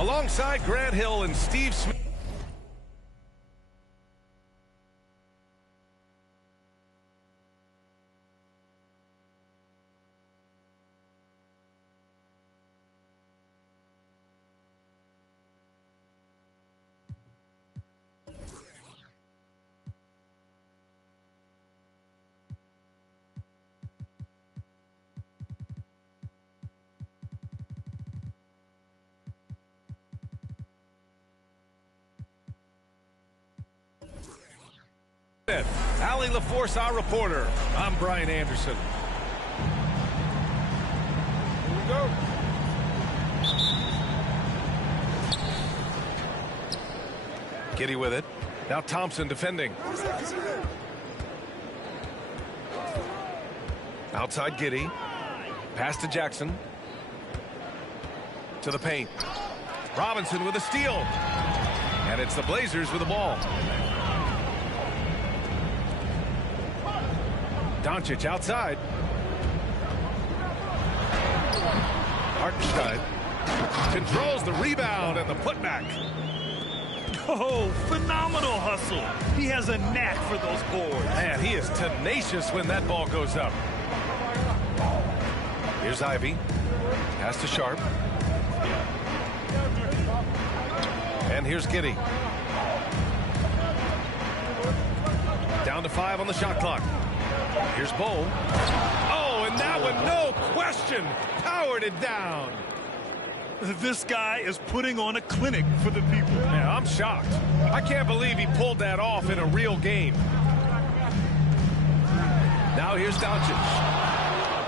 alongside Grant Hill and Steve Smith. Allie LaForce, our reporter. I'm Brian Anderson. Here we go. Giddey with it. Now Thompson defending. Outside Giddey. Pass to Jackson. To the paint. Robinson with a steal. And it's the Blazers with the ball. Doncic outside. Hartenstein controls the rebound and the putback. Oh, phenomenal hustle. He has a knack for those boards. Man, he is tenacious when that ball goes up. Here's Ivey. Pass to Sharp. And here's Giddey. Down to 5 on the shot clock. Here's Bol. Oh, and that one, no question, powered it down. This guy is putting on a clinic for the people. Yeah, I'm shocked. I can't believe he pulled that off in a real game. Now here's Doncic.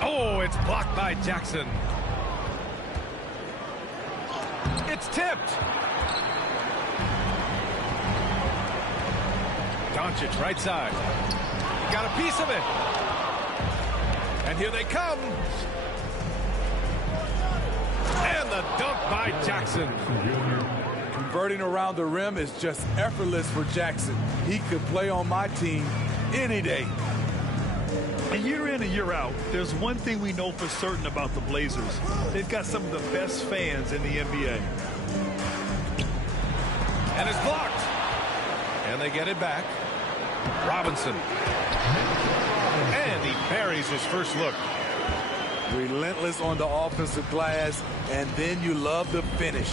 Oh, it's blocked by Jackson. It's tipped. Doncic right side. Got a piece of it. And here they come. And the dunk by Jackson. Converting around the rim is just effortless for Jackson. He could play on my team any day. And year in and year out, there's one thing we know for certain about the Blazers. They've got some of the best fans in the NBA. And it's blocked. And they get it back. Robinson. And he buries his first look. Relentless on the offensive glass, and then you love the finish.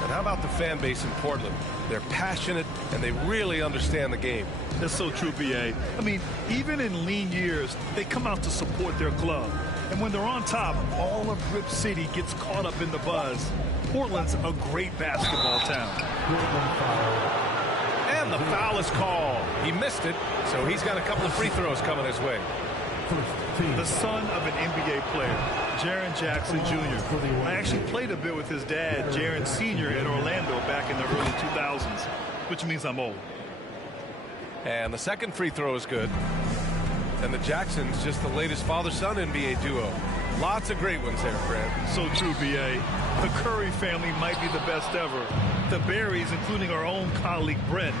And how about the fan base in Portland? They're passionate, and they really understand the game. That's so true, B.A. I mean, even in lean years, they come out to support their club. And when they're on top, all of Rip City gets caught up in the buzz. Portland's a great basketball town. And the foul is called. He missed it, so he's got a couple of free throws coming his way. The son of an NBA player, Jaren Jackson Jr. I actually played a bit with his dad, Jaren Sr. in Orlando back in the early 2000s, which means I'm old. And the second free throw is good. And the Jacksons, just the latest father-son NBA duo. Lots of great ones there, Fred. So true, B.A. The Curry family might be the best ever. The Berries, including our own colleague Brent.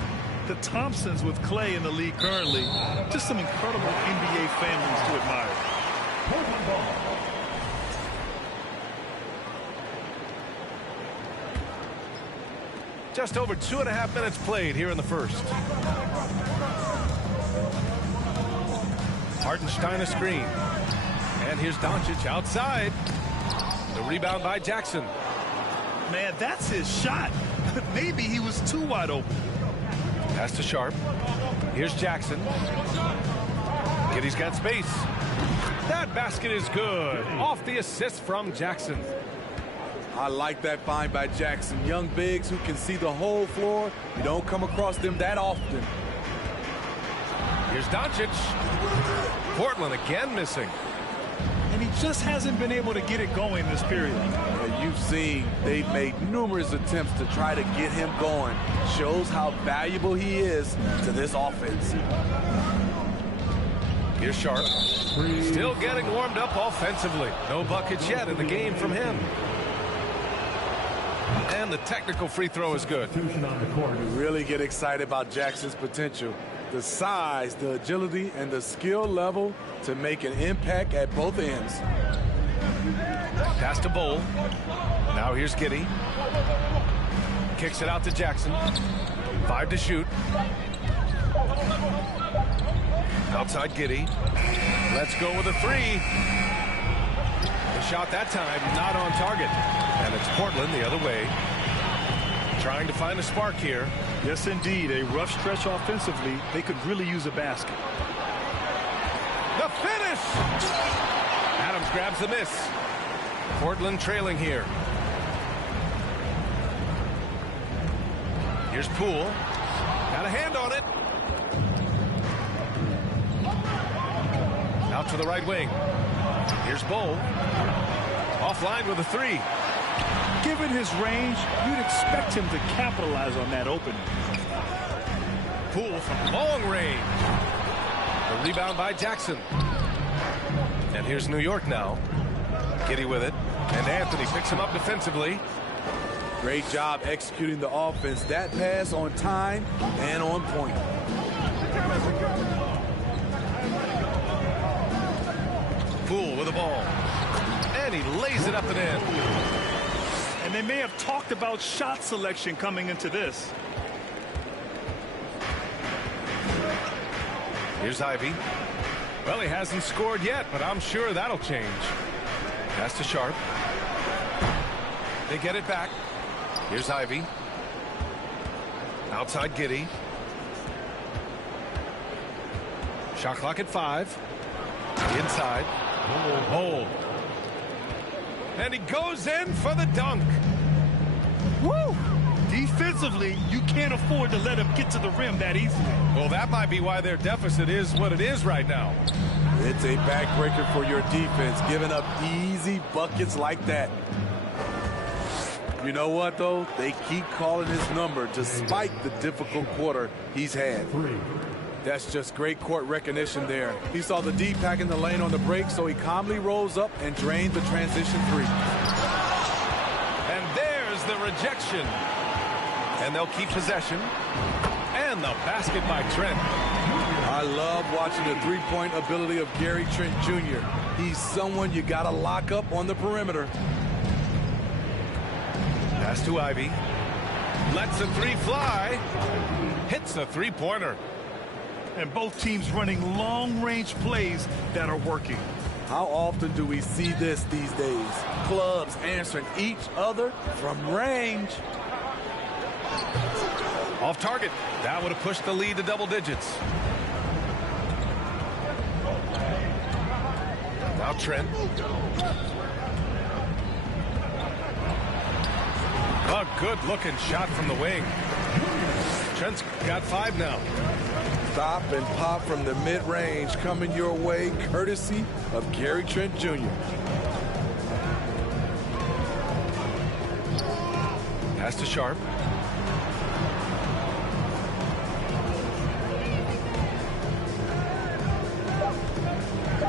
The Thompsons with Clay in the league currently. Just some incredible NBA families to admire. Just over 2.5 minutes played here in the first. Hartenstein a screen. And here's Doncic outside. The rebound by Jackson. Man, that's his shot. Maybe he was too wide open. Pass to Sharp. Here's Jackson. Giddey's got space. That basket is good. Off the assist from Jackson. I like that find by Jackson. Young bigs who can see the whole floor. You don't come across them that often. Here's Doncic. Portland again missing. And he just hasn't been able to get it going this period. You've seen they've made numerous attempts to try to get him going. Shows how valuable he is to this offense. Here's Sharp. Still getting warmed up offensively. No buckets yet in the game from him. And the technical free throw is good. You really get excited about Jackson's potential. The size, the agility, and the skill level to make an impact at both ends. Pass to Bull. Now here's Giddey. Kicks it out to Jackson. 5 to shoot. Outside Giddey. Let's go with a 3. The shot that time not on target. And it's Portland the other way. Trying to find a spark here. Yes, indeed. A rough stretch offensively. They could really use a basket. The finish! Adams grabs the miss. Portland trailing here. Here's Poole. Got a hand on it. Out to the right wing. Here's Bull. Offline with a 3. Given his range, you'd expect him to capitalize on that opening. Poole from long range. The rebound by Jackson. And here's New York now. Giddey with it. And Anthony picks him up defensively. Great job executing the offense. That pass on time and on point. Poole with the ball. And he lays it up and in. And they may have talked about shot selection coming into this. Here's Ivey. Well, he hasn't scored yet, but I'm sure that'll change. Pass to Sharp. They get it back. Here's Ivey. Outside Giddey. Shot clock at 5. Inside. Hold. And he goes in for the dunk. Woo! Defensively, you can't afford to let him get to the rim that easily. Well, that might be why their deficit is what it is right now. It's a backbreaker for your defense, giving up easy buckets like that. You know what, though? They keep calling his number despite the difficult quarter he's had. That's just great court recognition there. He saw the D pack in the lane on the break, so he calmly rolls up and drains the transition 3. And there's the rejection. And they'll keep possession. And the basket by Trent. I love watching the three-point ability of Gary Trent Jr. He's someone you got to lock up on the perimeter. Pass to Ivey. Lets a 3 fly. Hits a 3-pointer. And both teams running long-range plays that are working. How often do we see this these days? Clubs answering each other from range. Off target. That would have pushed the lead to double digits. Now Trent. A good-looking shot from the wing. Trent's got 5 now. Stop and pop from the mid-range coming your way, courtesy of Gary Trent Jr. Pass to Sharp.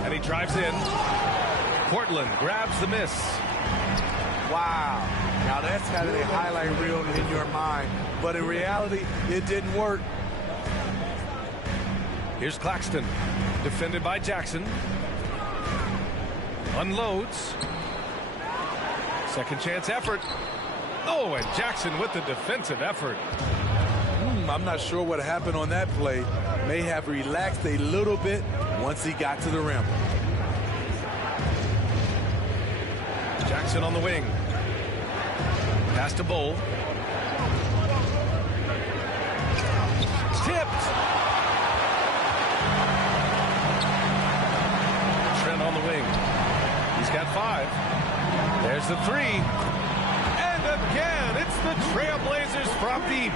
And he drives in. Portland grabs the miss. Wow. Now that's got a highlight reel in your mind. But in reality, it didn't work. Here's Claxton. Defended by Jackson. Unloads. Second chance effort. Oh, and Jackson with the defensive effort. I'm not sure what happened on that play. May have relaxed a little bit once he got to the rim. Jackson on the wing. Pass to Bull. Tipped. Trent on the wing. He's got 5. There's the 3. And again, it's the Trailblazers from deep.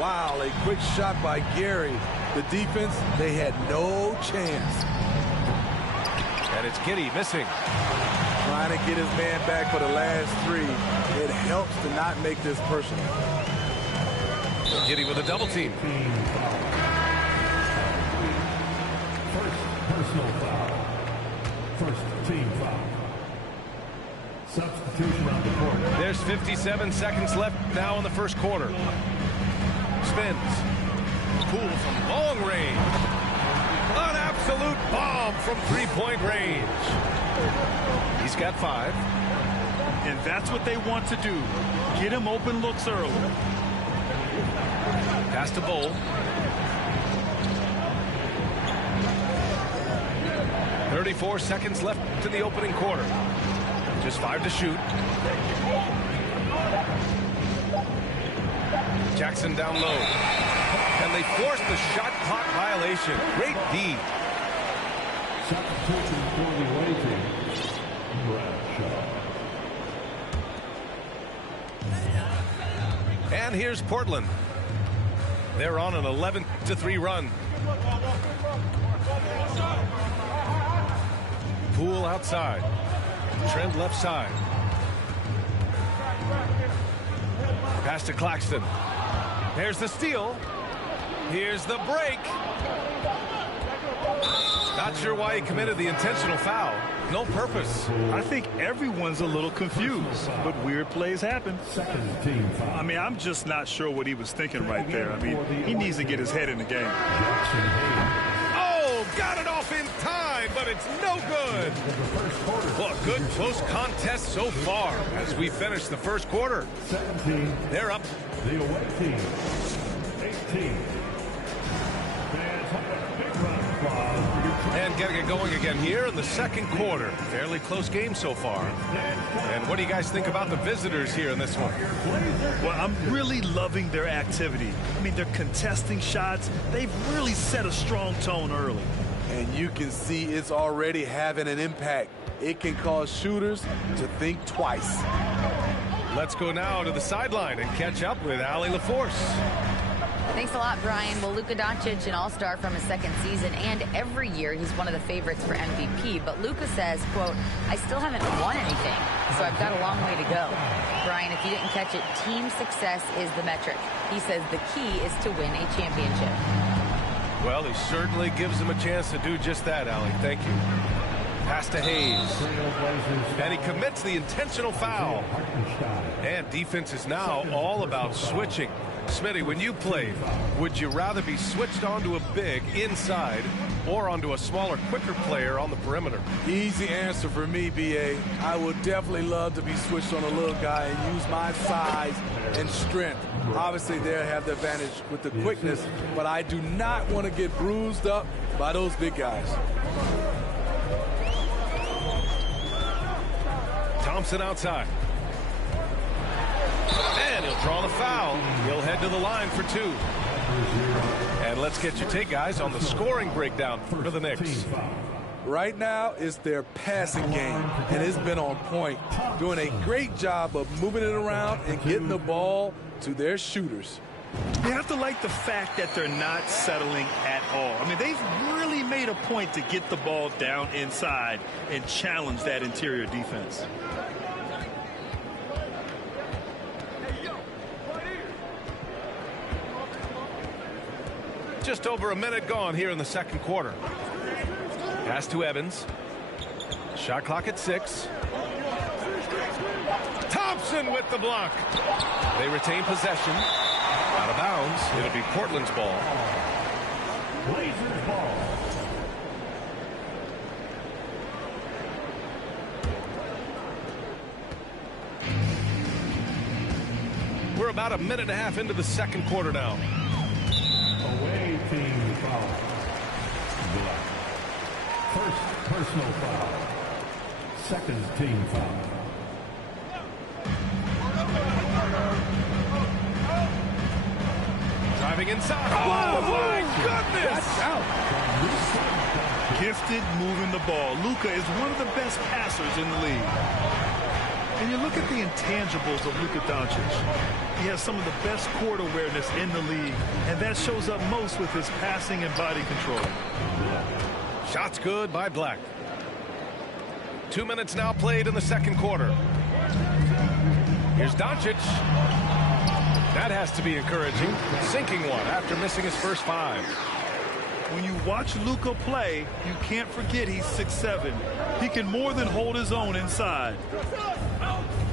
Wow, a quick shot by Gary. The defense, they had no chance. And it's Giddey missing. Trying to get his man back for the last 3. It helps to not make this personal. Giddey with a double team. First personal foul. First team foul. Substitution on the court. There's 57 seconds left now in the first quarter. Spins. Poole from long range. An absolute bomb from 3-point range. He's got 5. And that's what they want to do. Get him open looks early. Pass to Bull. 34 seconds left in the opening quarter. Just 5 to shoot. Jackson down low. And they forced the shot clock violation. Great D. Substitution for the away team, Bradshaw. And here's Portland. They're on an 11-3 run. Poole outside. Trent left side. Pass to Claxton. There's the steal. Here's the break. Not sure why he committed the intentional foul. No purpose. I think everyone's a little confused, but weird plays happen. Second team foul. I mean, I'm just not sure what he was thinking right there. I mean, he needs to get his head in the game. Jackson Hayes. Oh, got it off in time, but it's no good. Well, good close contest so far as we finish the first quarter. 17. They're up. The away team, 18. Fans have a big round of applause for your And getting it going again here in the second quarter. Fairly close game so far. And what do you guys think about the visitors here in this one? Well, I'm really loving their activity. I mean, they're contesting shots. They've really set a strong tone early. And you can see it's already having an impact. It can cause shooters to think twice. Let's go now to the sideline and catch up with Allie LaForce. Thanks a lot, Brian. Well, Luka Doncic, an all-star from his second season, and every year he's one of the favorites for MVP. But Luka says, quote, I still haven't won anything, so I've got a long way to go. Brian, if you didn't catch it, team success is the metric. He says the key is to win a championship. Well, he certainly gives them a chance to do just that, Allie. Thank you. Pass to Hayes. And he commits the intentional foul. And defense is now all about switching. Smitty, when you played, would you rather be switched onto a big inside or onto a smaller, quicker player on the perimeter? Easy answer for me, B.A. I would definitely love to be switched on a little guy and use my size and strength. Obviously, they'll have the advantage with the quickness, but I do not want to get bruised up by those big guys. Thompson outside. And he'll draw the foul. He'll head to the line for 2. And let's get your take, guys, on the scoring breakdown for the Knicks. Right now, it's their passing game, and it's been on point, doing a great job of moving it around and getting the ball to their shooters. You have to like the fact that they're not settling at all. I mean, they've really made a point to get the ball down inside and challenge that interior defense. Just over a minute gone here in the second quarter. Pass to Evans. Shot clock at 6. Thompson with the block. They retain possession. Out of bounds. It'll be Portland's ball. Blazers ball. We're about a minute and a half into the second quarter now. Away team foul. Black. First personal foul. Second team foul. Driving inside. Oh, my goodness! Gifted moving the ball. Luka is one of the best passers in the league. And you look at the intangibles of Luka Doncic. He has some of the best court awareness in the league, and that shows up most with his passing and body control. Shots good by Black. 2 minutes now played in the second quarter. Here's Doncic. That has to be encouraging. Sinking one after missing his first 5. When you watch Luka play, you can't forget he's 6'7". He can more than hold his own inside.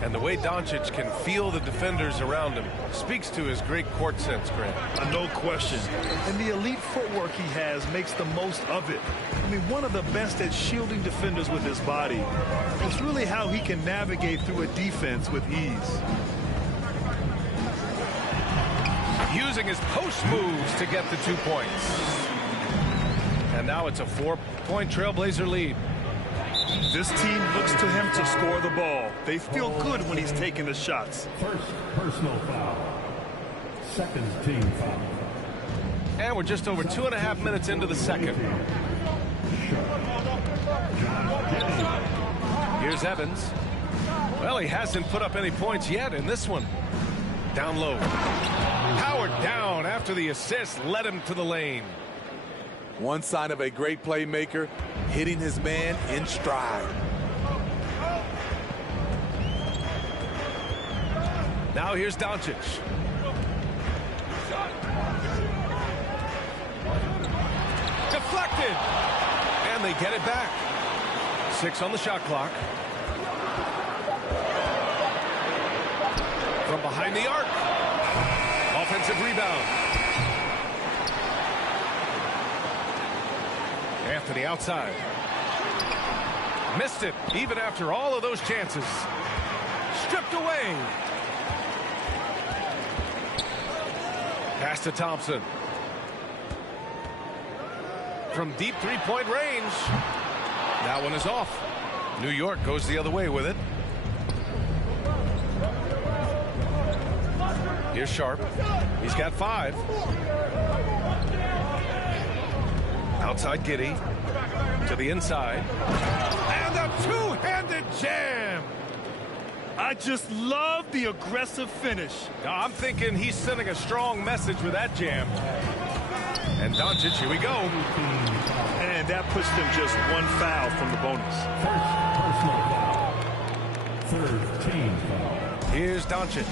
And the way Doncic can feel the defenders around him speaks to his great court sense, Grant. No question. And the elite footwork he has makes the most of it. I mean, one of the best at shielding defenders with his body. It's really how he can navigate through a defense with ease. Using his post moves to get the 2 points. And now it's a 4-point Trailblazer lead. This team looks to him to score the ball. They feel good when he's taking the shots. First personal foul. Second team foul. And we're just over 2.5 minutes into the second. Here's Evans. Well, he hasn't put up any points yet in this one. Down low. Powered down after the assist led him to the lane. One sign of a great playmaker, hitting his man in stride. Now here's Doncic. Deflected. And they get it back. 6 on the shot clock. From behind the arc. Offensive rebound. Anthony outside. Missed it, even after all of those chances. Stripped away. Pass to Thompson. From deep three-point range. That one is off. New York goes the other way with it. Here's Sharp. He's got 5. Outside Giddey. To the inside. And a two-handed jam. I just love the aggressive finish. Now, I'm thinking he's sending a strong message with that jam. And Doncic, here we go. And that puts them just 1 foul from the bonus. First personal foul. Third team foul. Here's Doncic.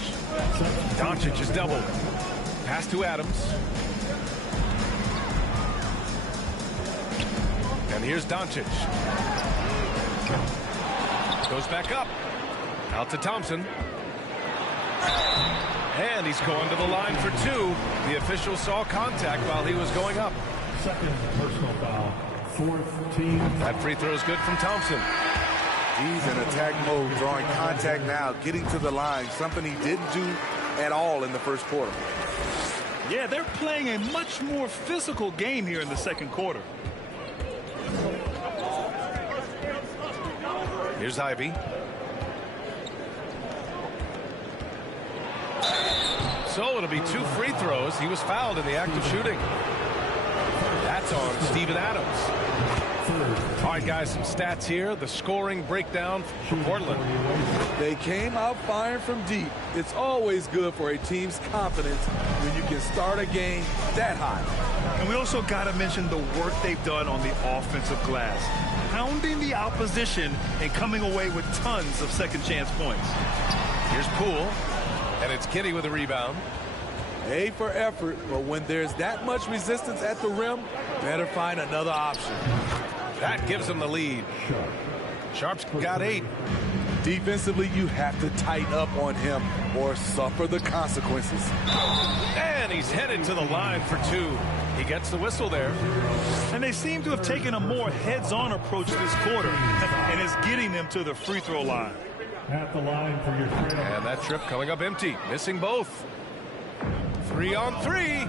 Doncic is doubled. Pass to Adams. And here's Doncic. Goes back up. Out to Thompson. And he's going to the line for 2. The official saw contact while he was going up. Second personal foul. Fourth team. That free throw is good from Thompson. He's in attack mode, drawing contact now, getting to the line, something he didn't do at all in the first quarter. Yeah, they're playing a much more physical game here in the second quarter. Here's Ivy. So it'll be 2 free throws. He was fouled in the act of shooting. That's on Steven Adams. All right, guys, some stats here. The scoring breakdown for Portland. They came out firing from deep. It's always good for a team's confidence when you can start a game that high. And we also got to mention the work they've done on the offensive glass. Pounding the opposition and coming away with tons of second chance points. Here's Poole. And it's Giddey with a rebound. A for effort, but when there's that much resistance at the rim, better find another option. That gives him the lead. Sharp's got 8. Defensively, you have to tighten up on him or suffer the consequences. And he's headed to the line for 2. He gets the whistle there. And they seem to have taken a more heads-on approach this quarter, and it's getting them to the free throw line. At the line for your trail. And that trip coming up empty, missing both. 3 on 3.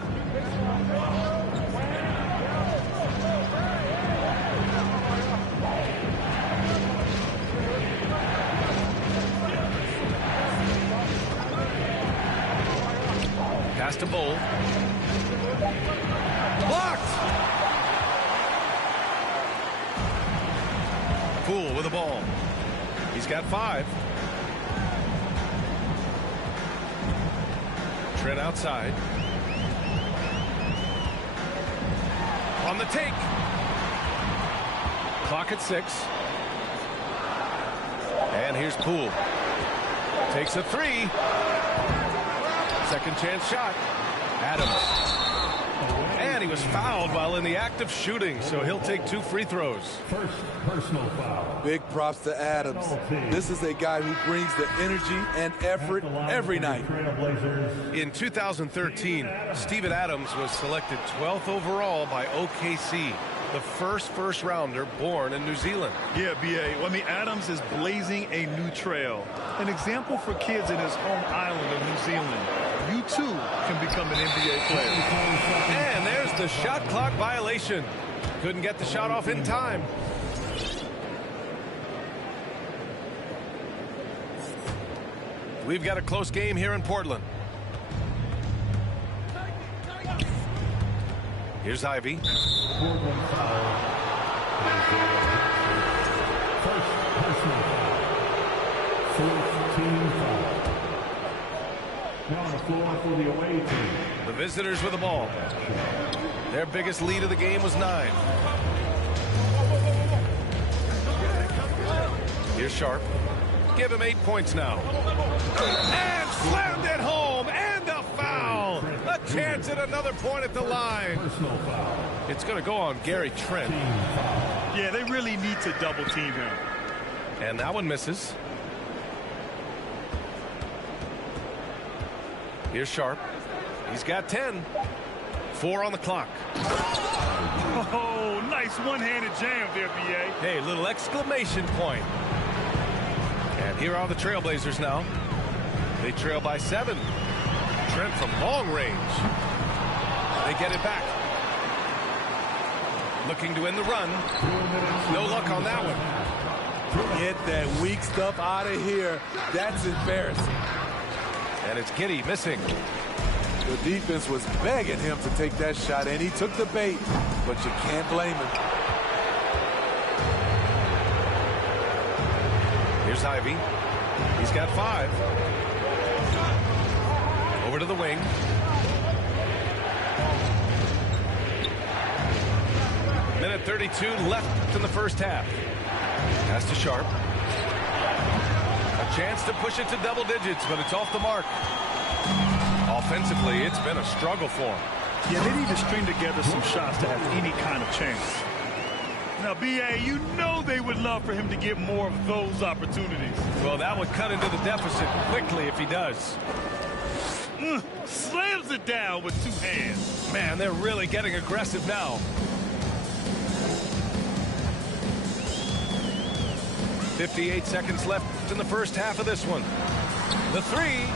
Pass to Bull. Blocked. Poole with the ball. He's got 5. Trent outside. On the take. Clock at 6. And here's Poole. Takes a 3. Second chance shot. Adams. And he was was fouled while in the act of shooting, so he'll take 2 free throws. First personal foul. Big props to Adams. This is a guy who brings the energy and effort every night. In 2013, Steven Adams was selected 12th overall by OKC, the first rounder born in New Zealand. Yeah, B.A. Well, I mean, Adams is blazing a new trail. An example for kids in his home island of New Zealand. You, too, can become an NBA player. And there's the shot clock violation. Couldn't get the shot off in time. We've got a close game here in Portland. Here's Ivy. Portland foul. First personal foul. 14 foul. Now on the floor for the away team. The visitors with the ball. Their biggest lead of the game was 9. Here's Sharp. Give him 8 points now. And slammed it home. And a foul. A chance at another point at the line. Personal foul. It's going to go on Gary Trent. Yeah, they really need to double team him. And that one misses. Here's Sharp. He's got 10. 4 on the clock. Oh, nice one-handed jam there, B.A. Hey, little exclamation point. And here are the Trailblazers now. They trail by 7. Trent from long range. They get it back. Looking to end the run. No luck on that one. Get that weak stuff out of here. That's embarrassing. And it's Giddey missing. The defense was begging him to take that shot, and he took the bait, but you can't blame him. Here's Ivy. He's got 5. Over to the wing. Minute 32 left in the first half. Pass to Sharp. A chance to push it to double digits, but it's off the mark. Offensively, it's been a struggle for him. Yeah, they need to string together some shots to have any kind of chance. Now, B.A., you know they would love for him to get more of those opportunities. Well, that would cut into the deficit quickly if he does. Slams it down with 2 hands. Man, they're really getting aggressive now. 58 seconds left in the first half of this one. The 3.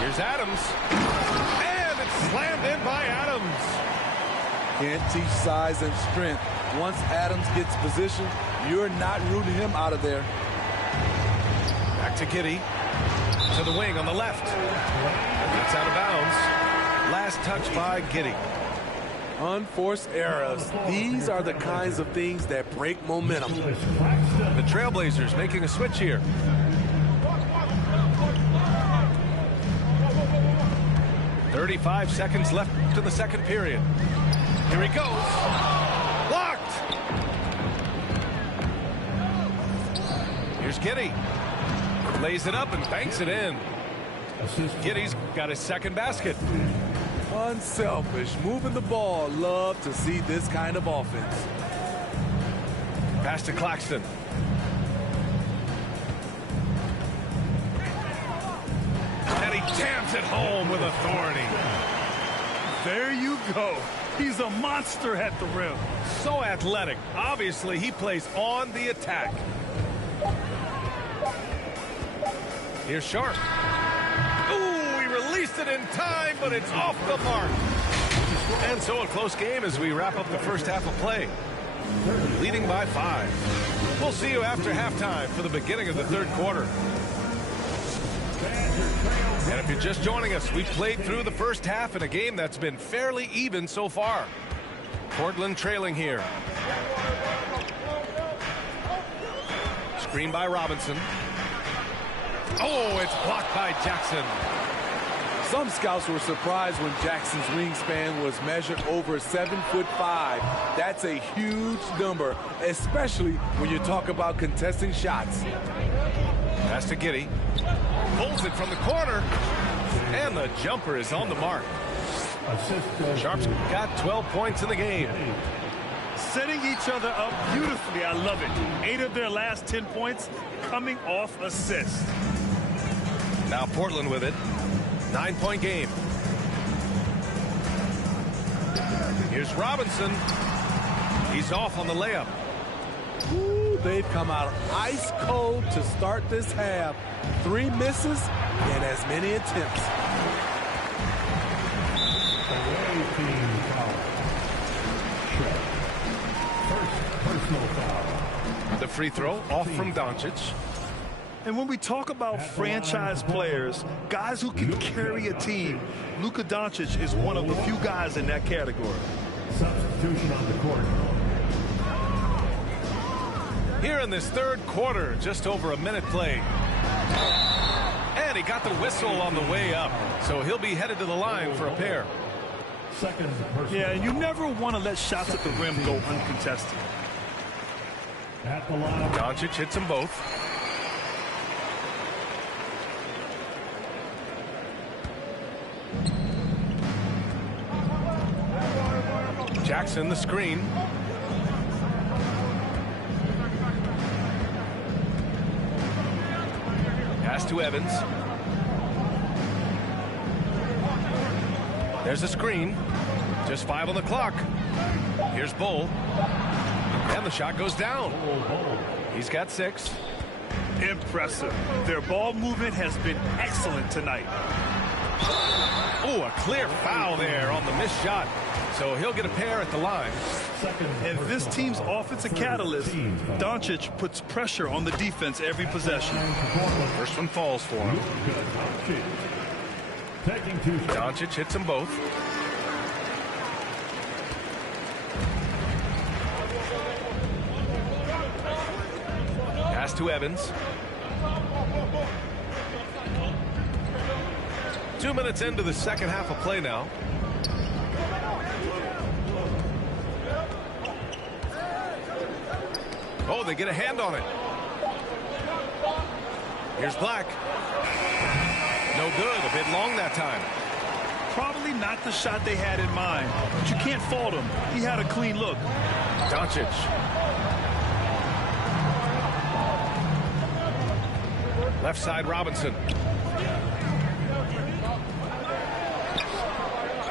Here's Adams. And it's slammed in by Adams. Can't teach size and strength. Once Adams gets position, you're not rooting him out of there. Back to Giddey. To the wing on the left. That's out of bounds. Last touch by Giddey. Unforced errors. These are the kinds of things that break momentum. The Trailblazers making a switch here. .35 seconds left in the second period. Here he goes. Blocked. Here's Giddey. Lays it up and banks it in. Giddey's got his second basket. Unselfish, moving the ball. Love to see this kind of offense. Pass to Claxton. And he jams it home with authority. There you go. He's a monster at the rim. So athletic. Obviously, he plays on the attack. Here's Sharp. Ooh, he released it in time, but it's off the mark. And so a close game as we wrap up the first half of play. Leading by 5. We'll see you after halftime for the beginning of the third quarter. And if you're just joining us, we've played through the first half in a game that's been fairly even so far. Portland trailing here. Screen by Robinson. Oh, it's blocked by Jackson. Some scouts were surprised when Jackson's wingspan was measured over 7'5". That's a huge number, especially when you talk about contesting shots. Pass to Giddey. Pulls it from the corner. And the jumper is on the mark. Sharps got 12 points in the game. Setting each other up beautifully. I love it. 8 of their last 10 points coming off assists. Now Portland with it. 9-point game. Here's Robinson. He's off on the layup. Ooh, they've come out ice cold to start this half. 3 misses and as many attempts. Away team foul. First personal foul. The free throw off from Doncic. And when we talk about franchise players, guys who can carry a team, Luka Doncic is one of the few guys in that category. Substitution on the court. Here in this third quarter, just over a minute played. And he got the whistle on the way up, so he'll be headed to the line for a pair. Second personal. Yeah, and you never want to let shots at the rim go uncontested. At the line. Doncic hits them both. Jackson the screen. Pass to Evans. There's a screen. Just 5 on the clock. Here's Bull. And the shot goes down. He's got 6. Impressive. Their ball movement has been excellent tonight. Oh, a clear foul there on the missed shot. So he'll get a pair at the line. And this team's offensive catalyst, Doncic puts pressure on the defense every possession. First one falls for him. Taking 2 shots. Doncic hits them both. Pass to Evans. 2 minutes into the second half of play now. Oh, they get a hand on it. Here's Black. No good. A bit long that time. Probably not the shot they had in mind, but you can't fault him. He had a clean look. Doncic. Left side Robinson.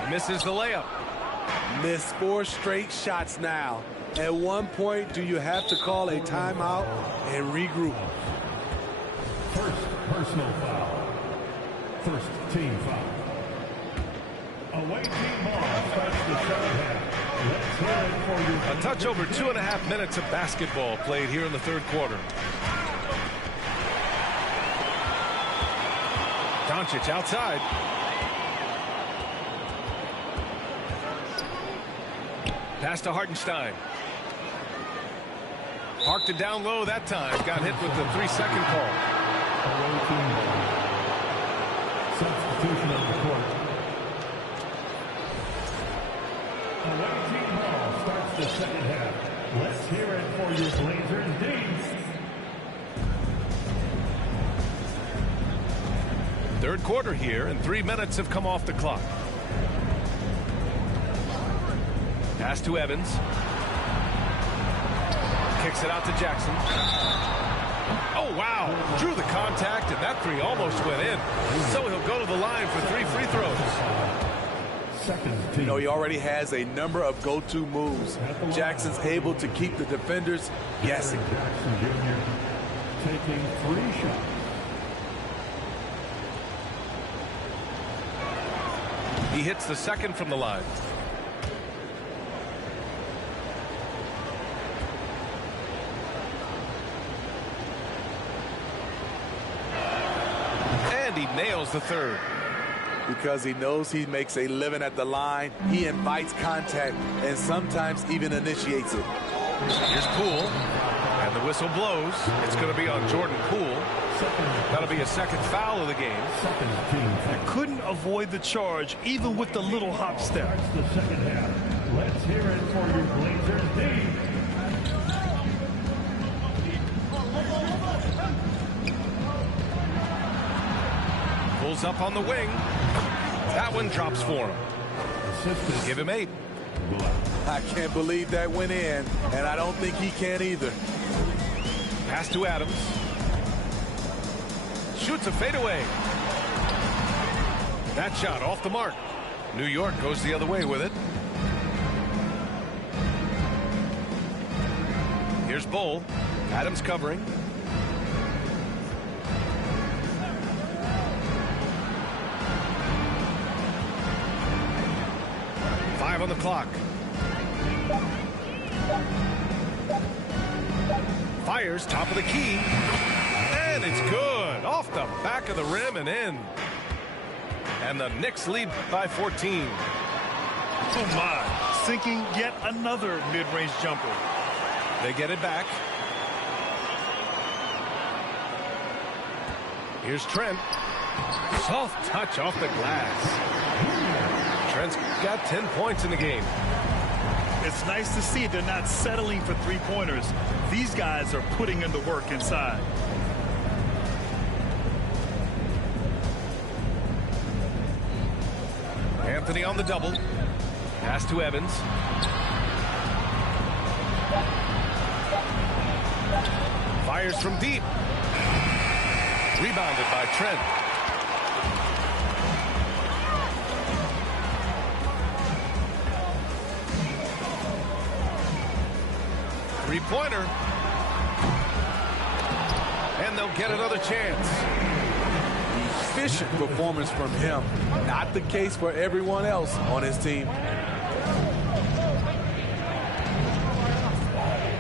Misses the layup. Missed 4 straight shots now. At one point, do you have to call a timeout and regroup? First personal foul. First team foul. Away team ball starts the second half. Let's hear it for you. A touch over 2.5 minutes of basketball played here in the third quarter. Doncic outside. Pass to Hartenstein. Parked it down low that time. Got hit with the 3-second call. Away team ball. Substitution on the court. Away team ball starts the second half. Let's hear it for your Blazers, Dean. Third quarter here, and 3 minutes have come off the clock. Pass to Evans. Kicks it out to Jackson. Oh, wow. Drew the contact, and that 3 almost went in. So he'll go to the line for 3 free throws. Second You team. know, he already has a number of go-to moves. Jackson's able to keep the defenders guessing. Jackson Jr. taking 3 shots. He hits the second from the line. And he nails the third. Because he knows he makes a living at the line, he invites contact and sometimes even initiates it. Here's Poole, and the whistle blows. It's going to be on Jordan Poole. That'll be a second foul of the game. Second team foul. Couldn't avoid the charge, even with the little hop step. Starts the second half. Let's hear it for your Blazers, Dean. Pulls up on the wing. That one drops for him. assistant. Give him 8. I can't believe that went in, and I don't think he can either. Pass to Adams. Shoots a fadeaway. That shot off the mark. New York goes the other way with it. Here's Bull. Adams covering. On the clock. Fires top of the key. And it's good. Off the back of the rim and in. And the Knicks lead by 14. Oh my. Sinking yet another mid-range jumper. They get it back. Here's Trent. Soft touch off the glass. Trent's got 10 points in the game. It's nice to see they're not settling for three-pointers. These guys are putting in the work inside. Anthony on the double. Pass to Evans. Fires from deep. Rebounded by Trent. Three-pointer. And they'll get another chance. Efficient performance from him. Not the case for everyone else on his team.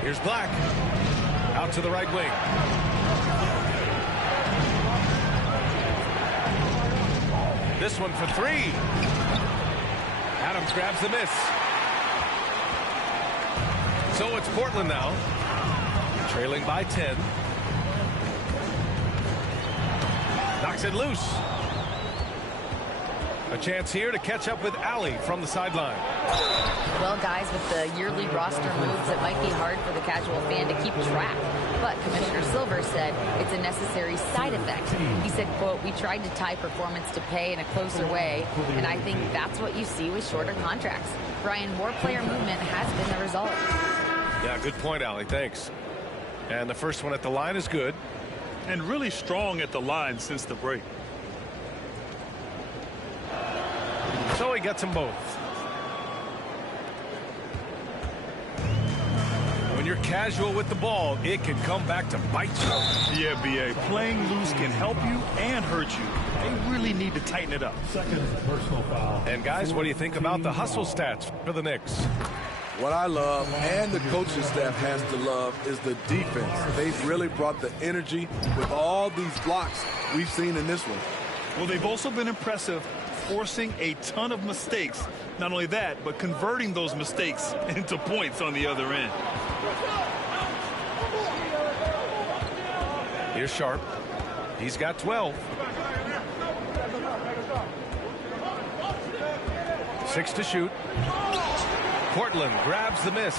Here's Black. Out to the right wing. This one for 3. Adams grabs the miss. So it's Portland now, trailing by 10. Knocks it loose. A chance here to catch up with Allie from the sideline. Well, guys, with the yearly roster moves, it might be hard for the casual fan to keep track. But Commissioner Silver said it's a necessary side effect. He said, quote, "We tried to tie performance to pay in a closer way, and I think that's what you see with shorter contracts." Brian, more player movement has been the result. Yeah, good point, Allie. Thanks. And the first one at the line is good. And really strong at the line since the break. So he gets them both. When you're casual with the ball, it can come back to bite you. Yeah, B.A. Playing loose can help you and hurt you. They really need to tighten it up. Second personal foul. And guys, what do you think about the hustle stats for the Knicks? What I love, and the coaching staff has to love, is the defense. They've really brought the energy with all these blocks we've seen in this one. Well, they've also been impressive, forcing a ton of mistakes. Not only that, but converting those mistakes into points on the other end. Here's Sharp. He's got 12. 6 to shoot. Portland grabs the miss.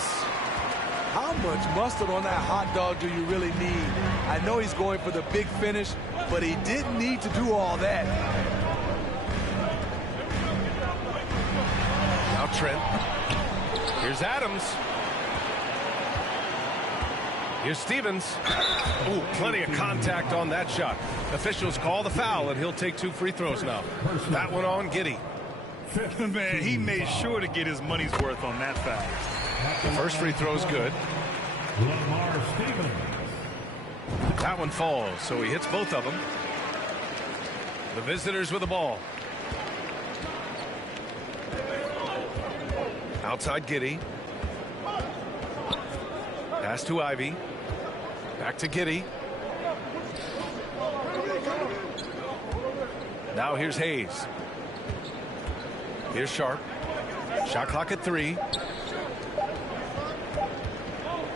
How much mustard on that hot dog do you really need? I know he's going for the big finish, but he didn't need to do all that. Now Trent. Here's Adams. Here's Stevens. Ooh, plenty of contact on that shot. Officials call the foul, and he'll take 2 free throws now. That one on Giddey. Man, he made sure to get his money's worth on that foul. The first free throw is good. Lamar Stevens. That one falls, so he hits both of them. The visitors with the ball. Outside Giddey. Pass to Ivy. Back to Giddey. Now here's Hayes. Here's Sharp. Shot clock at 3.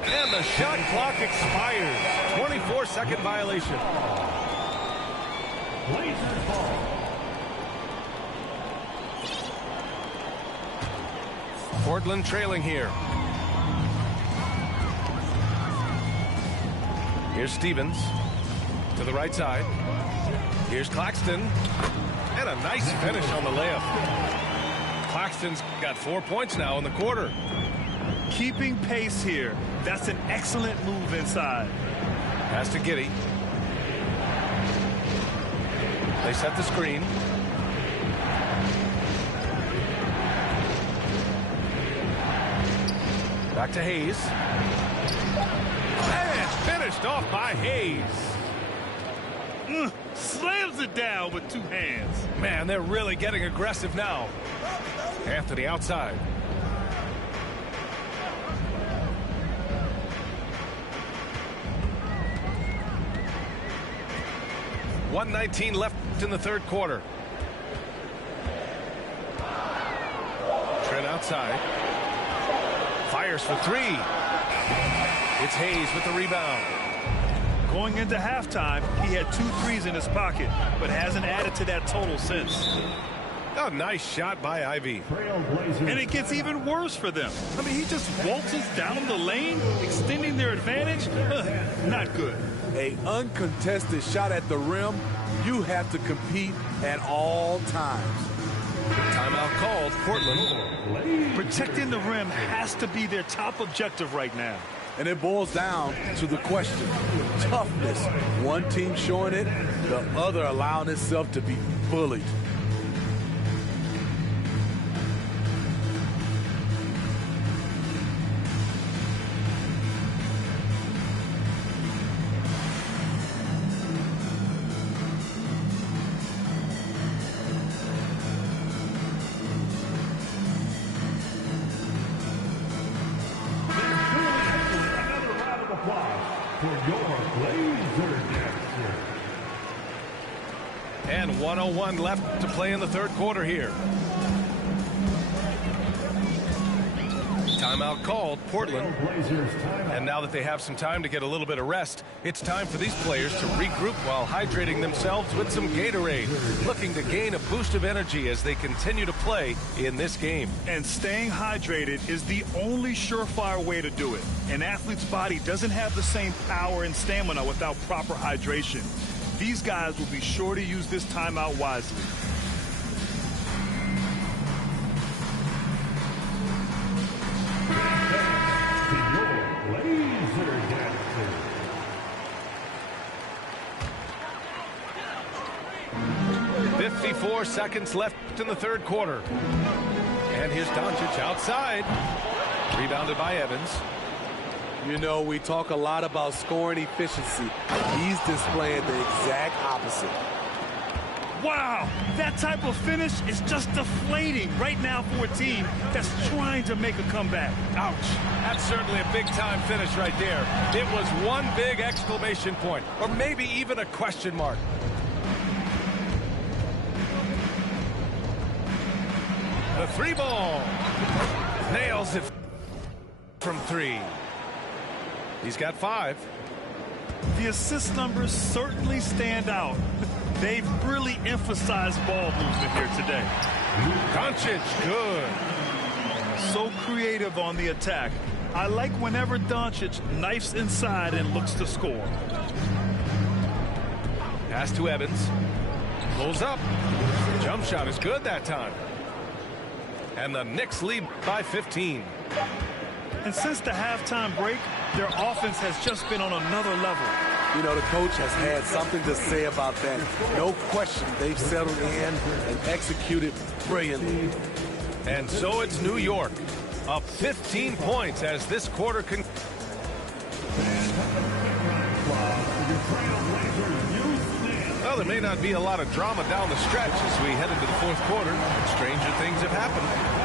And the shot clock expires. 24-second violation. Blazers ball. Portland trailing here. Here's Stevens to the right side. Here's Claxton. And a nice finish on the layup. Claxton's got 4 points now in the quarter. Keeping pace here. That's an excellent move inside. Pass to Giddey. They set the screen. Back to Hayes. And it's finished off by Hayes. Slams it down with 2 hands. Man, they're really getting aggressive now. Anthony outside. .119 left in the third quarter. Trent outside. Fires for 3. It's Hayes with the rebound. Going into halftime, he had 2 threes in his pocket, but hasn't added to that total since. A nice shot by Ivy. And it gets even worse for them. I mean, he just waltzes down the lane, extending their advantage. Not good. An uncontested shot at the rim, you have to compete at all times. Timeout called. Portland. Protecting the rim has to be their top objective right now. And it boils down to the question. Toughness. One team showing it, the other allowing itself to be bullied. And 1:01 left to play in the third quarter here. Timeout called. Portland. And now that they have some time to get a little bit of rest, it's time for these players to regroup while hydrating themselves with some Gatorade, looking to gain a boost of energy as they continue to play in this game. And staying hydrated is the only surefire way to do it. An athlete's body doesn't have the same power and stamina without proper hydration. These guys will be sure to use this timeout wisely. Laser Dancer. 54 seconds left in the third quarter. And here's Doncic outside. Rebounded by Evans. You know, we talk a lot about scoring efficiency. He's displaying the exact opposite. Wow, that type of finish is just deflating right now for a team that's trying to make a comeback. Ouch. That's certainly a big-time finish right there. It was one big exclamation point, or maybe even a question mark. The 3 ball. Nails it from 3. He's got 5. The assist numbers certainly stand out. They've really emphasized ball movement here today. Doncic, good. So creative on the attack. I like whenever Doncic knifes inside and looks to score. Pass to Evans. Pulls up. Jump shot is good that time. And the Knicks lead by 15. And since the halftime break, their offense has just been on another level. You know, the coach has had something to say about that. No question, they've settled in and executed brilliantly. And so it's New York, up 15 points as this quarter can. Well, there may not be a lot of drama down the stretch as we head into the fourth quarter. Stranger things have happened.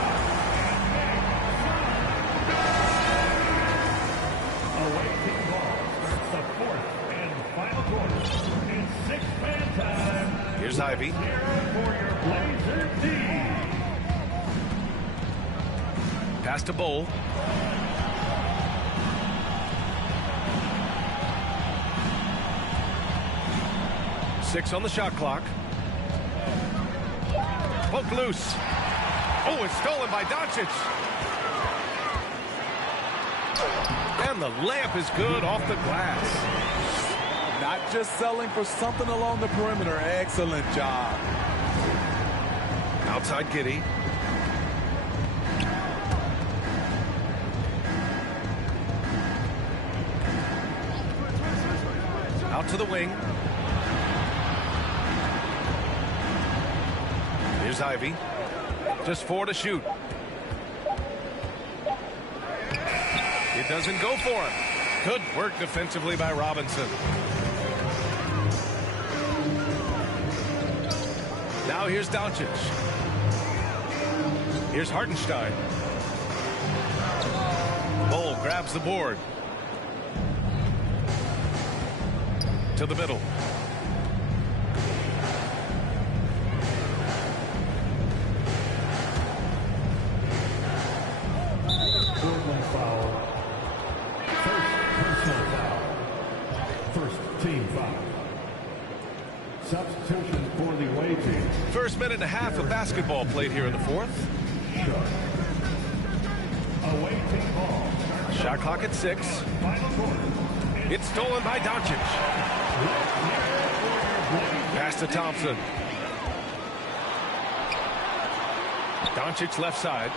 Here's Ivy. Pass to Bull. Six on the shot clock. Poke loose. Oh, it's stolen by Doncic. And the layup is good off the glass. Not just selling for something along the perimeter. Excellent job. Outside Giddey. Out to the wing. Here's Ivy. Just 4 to shoot. It doesn't go for him. Good work defensively by Robinson. Now here's Doncic. Here's Hartenstein. Bol grabs the board. To the middle. Portland foul. First personal foul. First team foul. Substitution for the away team. First minute and a half of basketball played here in the fourth. Away team ball. Shot clock at 6. Final quarter. It's stolen by Doncic. Pass to Thompson. Doncic left side.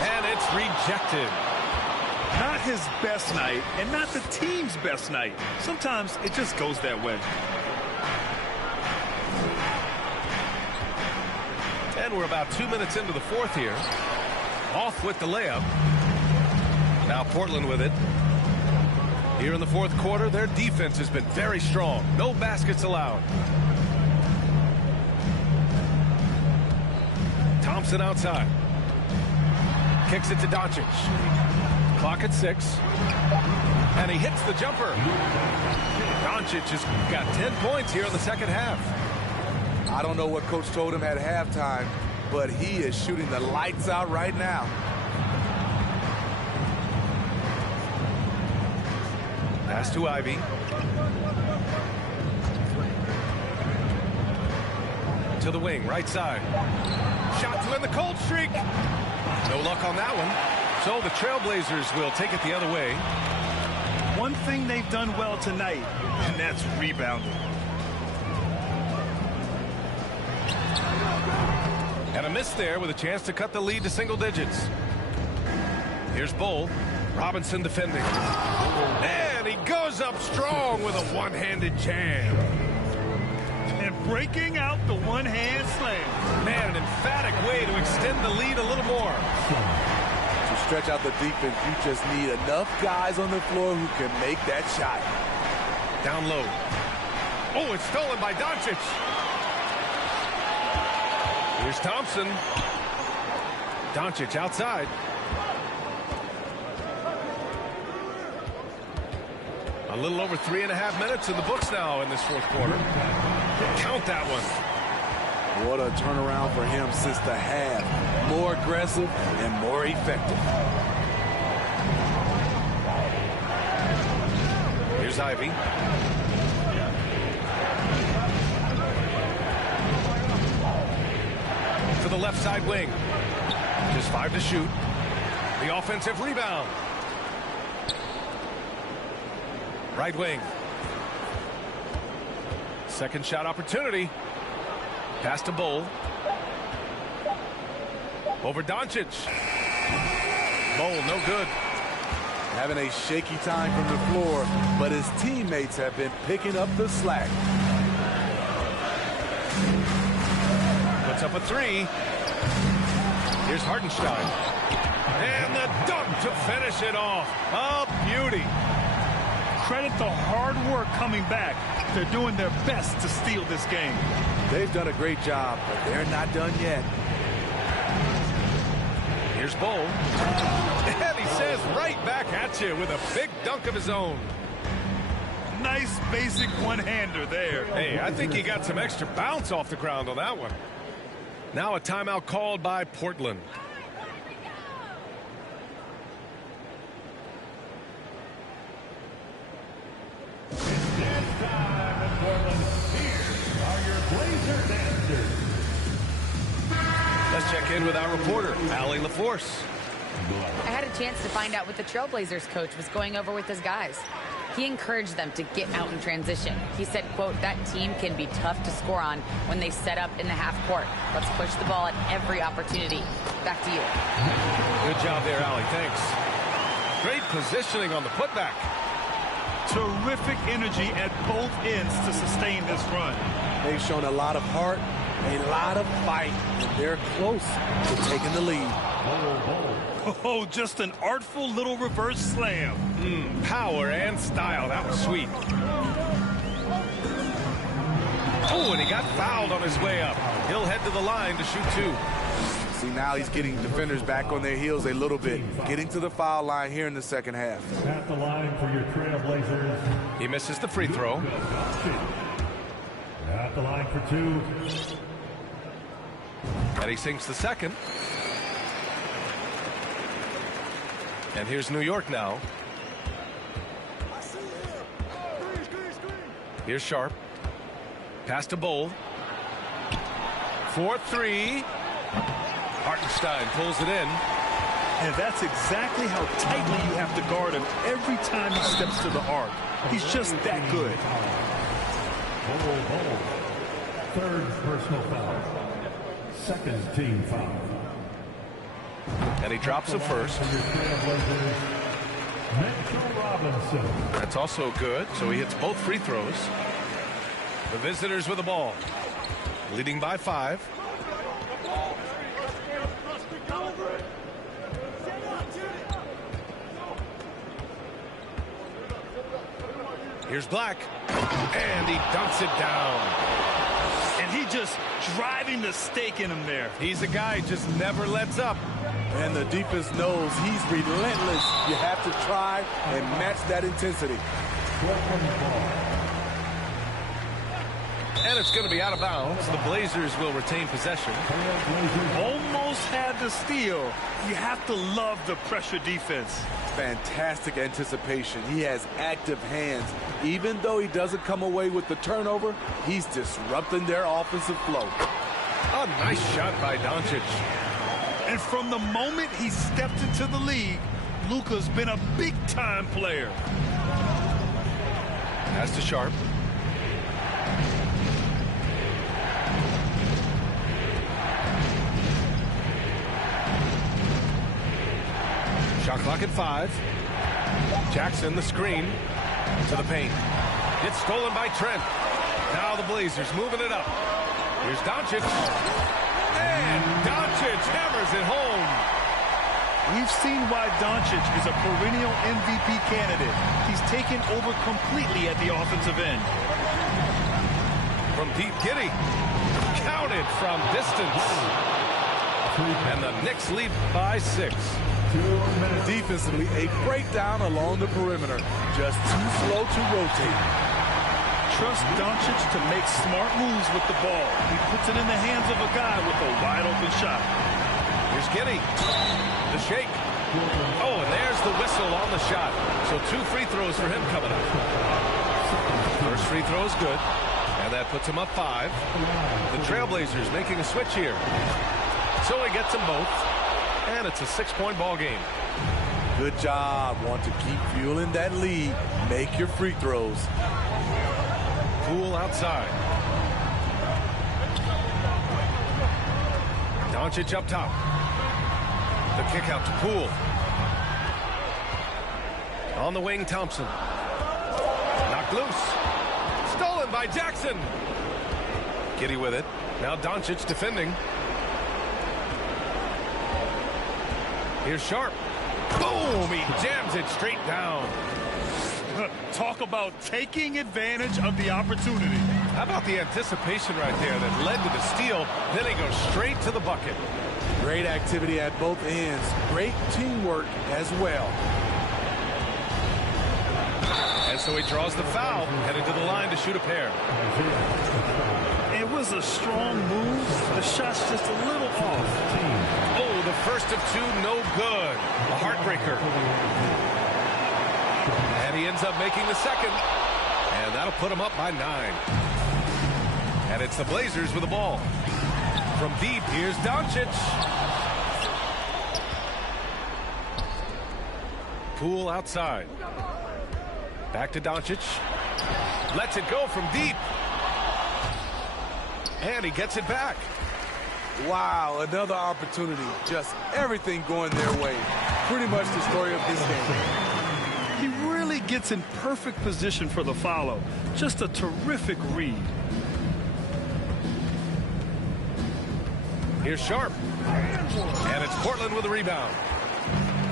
And it's rejected. Not his best night, and not the team's best night. Sometimes it just goes that way. And we're about 2 minutes into the fourth here. Off with the layup. Now Portland with it. Here in the fourth quarter, their defense has been very strong. No baskets allowed. Thompson outside. Kicks it to Doncic. Clock at 6. And he hits the jumper. Doncic has got 10 points here in the second half. I don't know what coach told him at halftime, but he is shooting the lights out right now. Pass to Ivy. To the wing, right side. Shot to end the cold streak. No luck on that one. So the Trailblazers will take it the other way. One thing they've done well tonight, and that's rebounding. And a miss there with a chance to cut the lead to single digits. Here's Bol. Robinson defending. And he goes up strong with a one-handed jam. And breaking out the one-hand slam. Man, an emphatic way to extend the lead a little more. To stretch out the defense, you just need enough guys on the floor who can make that shot. Down low. Oh, it's stolen by Doncic. Here's Thompson. Doncic outside. A little over 3.5 minutes in the books now in this fourth quarter. Count that one. What a turnaround for him since the half. More aggressive and more effective. Here's Ivy. To the left side wing. Just 5 to shoot. The offensive rebound. Right wing. Second shot opportunity. Pass to Bol. Over Doncic. Bol, no good. Having a shaky time from the floor, but his teammates have been picking up the slack. Puts up a 3. Here's Hartenstein. And the dunk to finish it off. A beauty. Credit the hard work coming back. They're doing their best to steal this game. They've done a great job, but they're not done yet. Here's Bol. And he says right back at you with a big dunk of his own. Nice basic one-hander there. Hey, I think he got some extra bounce off the ground on that one. Now a timeout called by Portland. Dance time in Portland. Here are your Blazer dancers. Let's check in with our reporter, Allie LaForce. I had a chance to find out what the Trailblazers coach was going over with his guys. He encouraged them to get out in transition. He said, quote, that team can be tough to score on when they set up in the half court. Let's push the ball at every opportunity. Back to you. Good job there, Allie. Thanks. Great positioning on the putback. Terrific energy at both ends to sustain this run. They've shown a lot of heart, a lot of fight, and they're close to taking the lead. Oh, just an artful little reverse slam. Power and style. That was sweet. Oh, and he got fouled on his way up. He'll head to the line to shoot 2. See, now he's getting defenders back on their heels a little bit, getting to the foul line here in the second half. At the line for your Trailblazers. He misses the free throw. At the line for 2. And he sinks the second. And here's New York now. Here's Sharp. Pass to Bold. 4-3. Hartenstein pulls it in. And that's exactly how tightly you have to guard him every time he steps to the arc. He's just that good. Bold. Third personal foul. Second team foul. And he drops the first. Mitchell Robinson. That's also good. So he hits both free throws. The visitors with the ball. Leading by 5. Here's Black. And he dunks it down. And he just driving the stake in him there. He's a guy who just never lets up. And the defense knows he's relentless. You have to try and match that intensity. And it's going to be out of bounds. The Blazers will retain possession. Almost had the steal. You have to love the pressure defense. Fantastic anticipation. He has active hands. Even though he doesn't come away with the turnover, he's disrupting their offensive flow. A nice shot by Doncic. And from the moment he stepped into the league, Luka's been a big-time player. Pass to Sharp. Shot clock at 5. Jackson, the screen to the paint. It's stolen by Trent. Now the Blazers moving it up. Here's Doncic. And Doncic hammers it home. We've seen why Doncic is a perennial MVP candidate. He's taken over completely at the offensive end. From deep, Giddey. Counted from distance. And the Knicks lead by 6. Defensively, a breakdown along the perimeter. Just too slow to rotate. Trust Doncic to make smart moves with the ball. He puts it in the hands of a guy with a wide-open shot. Here's Giddey. The shake. Oh, and there's the whistle on the shot. So 2 free throws for him coming up. First free throw is good. And that puts him up 5. The Trailblazers making a switch here. So he gets them both. And it's a 6-point ball game. Good job. Want to keep fueling that lead. Make your free throws. Poole outside. Doncic up top. The kick out to Poole. On the wing, Thompson. Knocked loose. Stolen by Jackson. Giddey with it. Now Doncic defending. Here's Sharp. Boom! He jams it straight down. Talk about taking advantage of the opportunity. How about the anticipation right there that led to the steal? Then he goes straight to the bucket. Great activity at both ends. Great teamwork as well. And so he draws the foul, headed to the line to shoot a pair. It was a strong move. The shot's just a little off. Oh, the first of 2, no good. A heartbreaker. And he ends up making the second. And that'll put him up by 9. And it's the Blazers with the ball. From deep, here's Doncic. Poole outside. Back to Doncic. Lets it go from deep. And he gets it back. Wow, another opportunity. Just everything going their way. Pretty much the story of this game. He really gets in perfect position for the follow. Just a terrific read. Here's Sharp. And it's Portland with a rebound.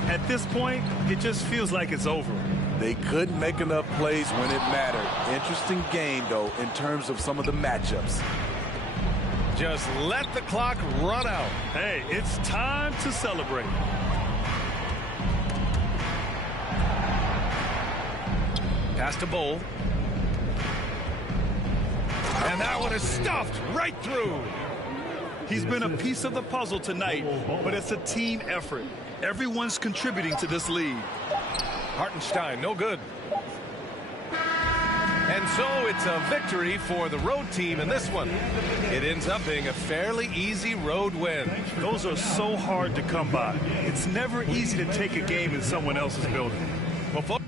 At this point, it just feels like it's over. They couldn't make enough plays when it mattered. Interesting game, though, in terms of some of the matchups. Just let the clock run out. Hey, it's time to celebrate. Pass to Bull. And that one is stuffed right through. He's been a piece of the puzzle tonight, but it's a team effort. Everyone's contributing to this lead. Hartenstein, no good. And so it's a victory for the road team in this one. It ends up being a fairly easy road win. Those are so hard to come by. It's never easy to take a game in someone else's building. Well,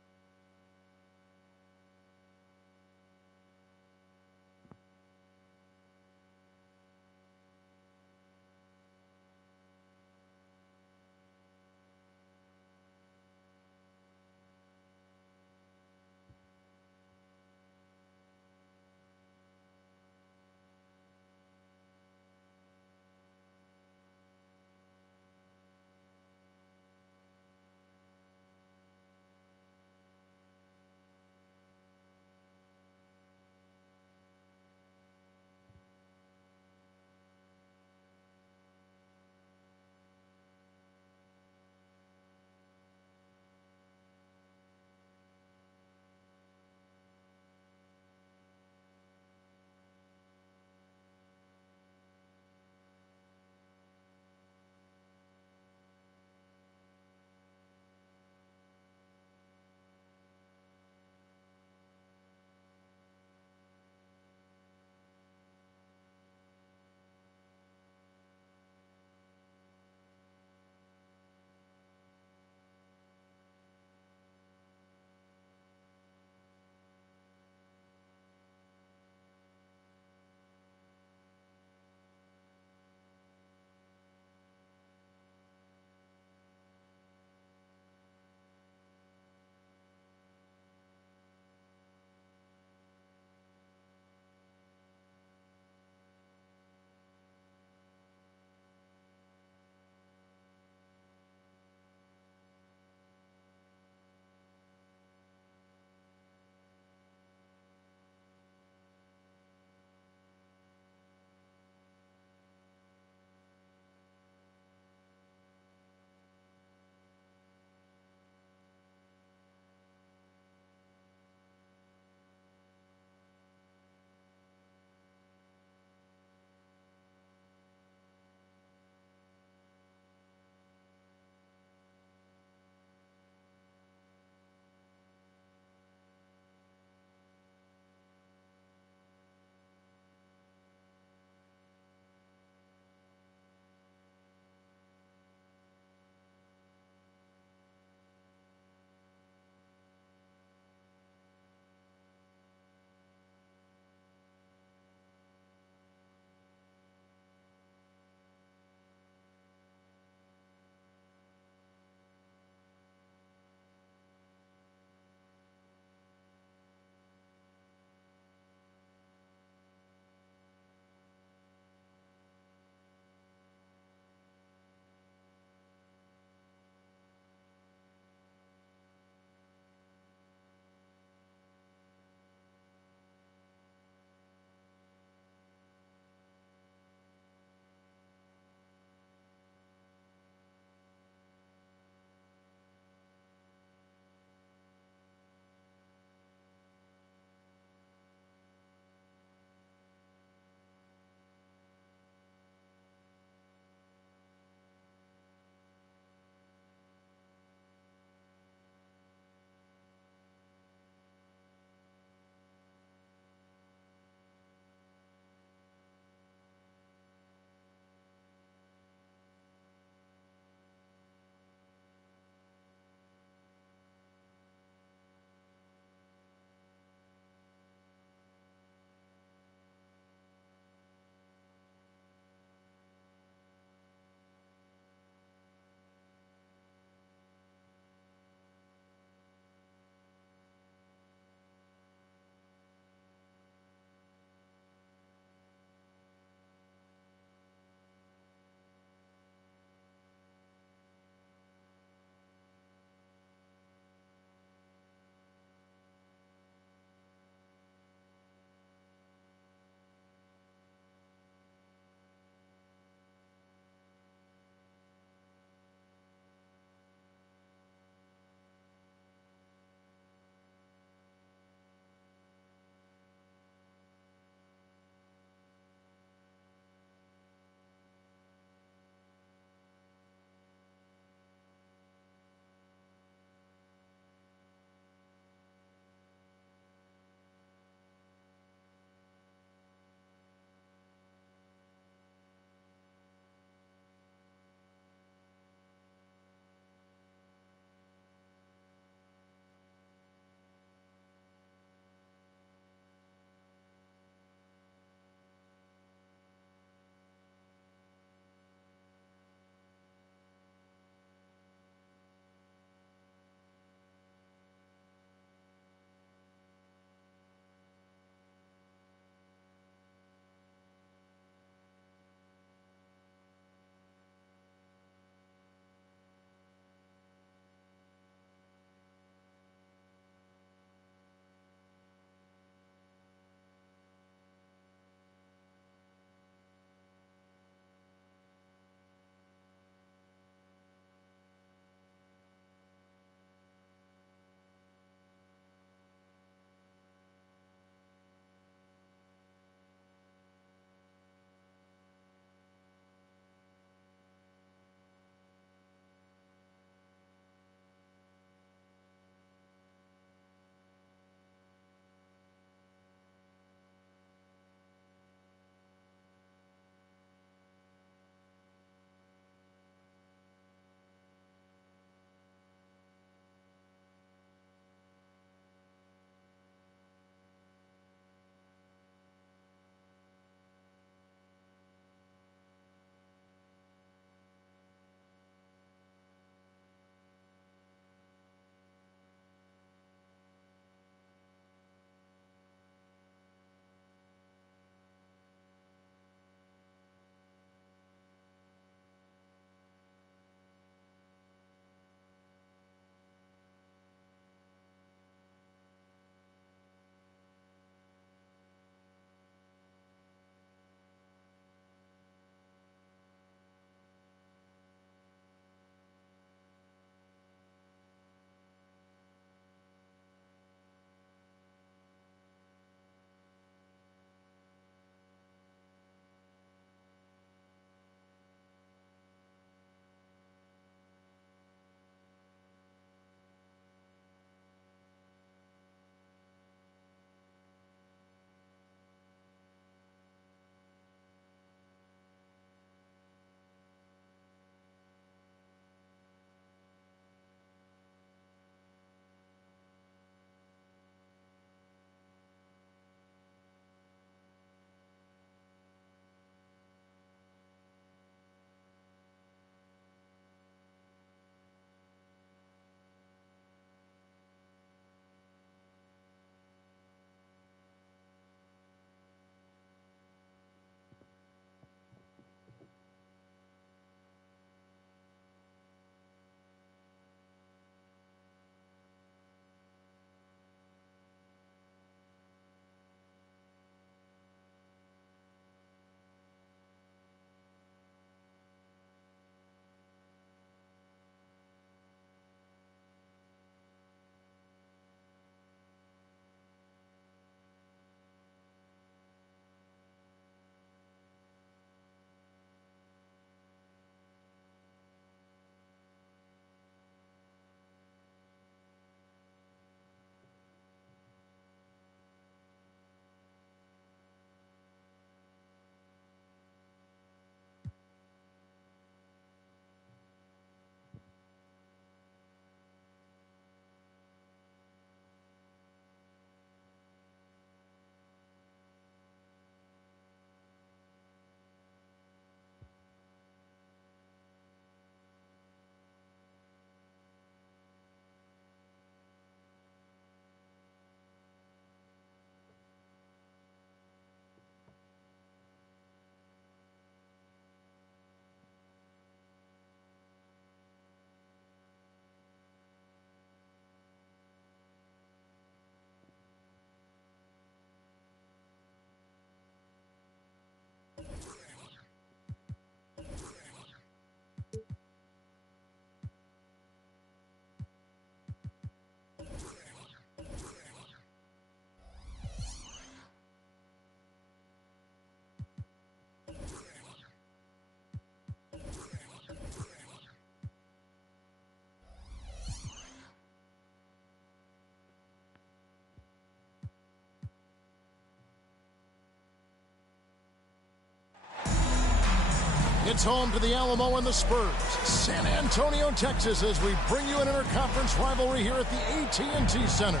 It's home to the Alamo and the Spurs. San Antonio, Texas, as we bring you an interconference rivalry here at the AT&T Center.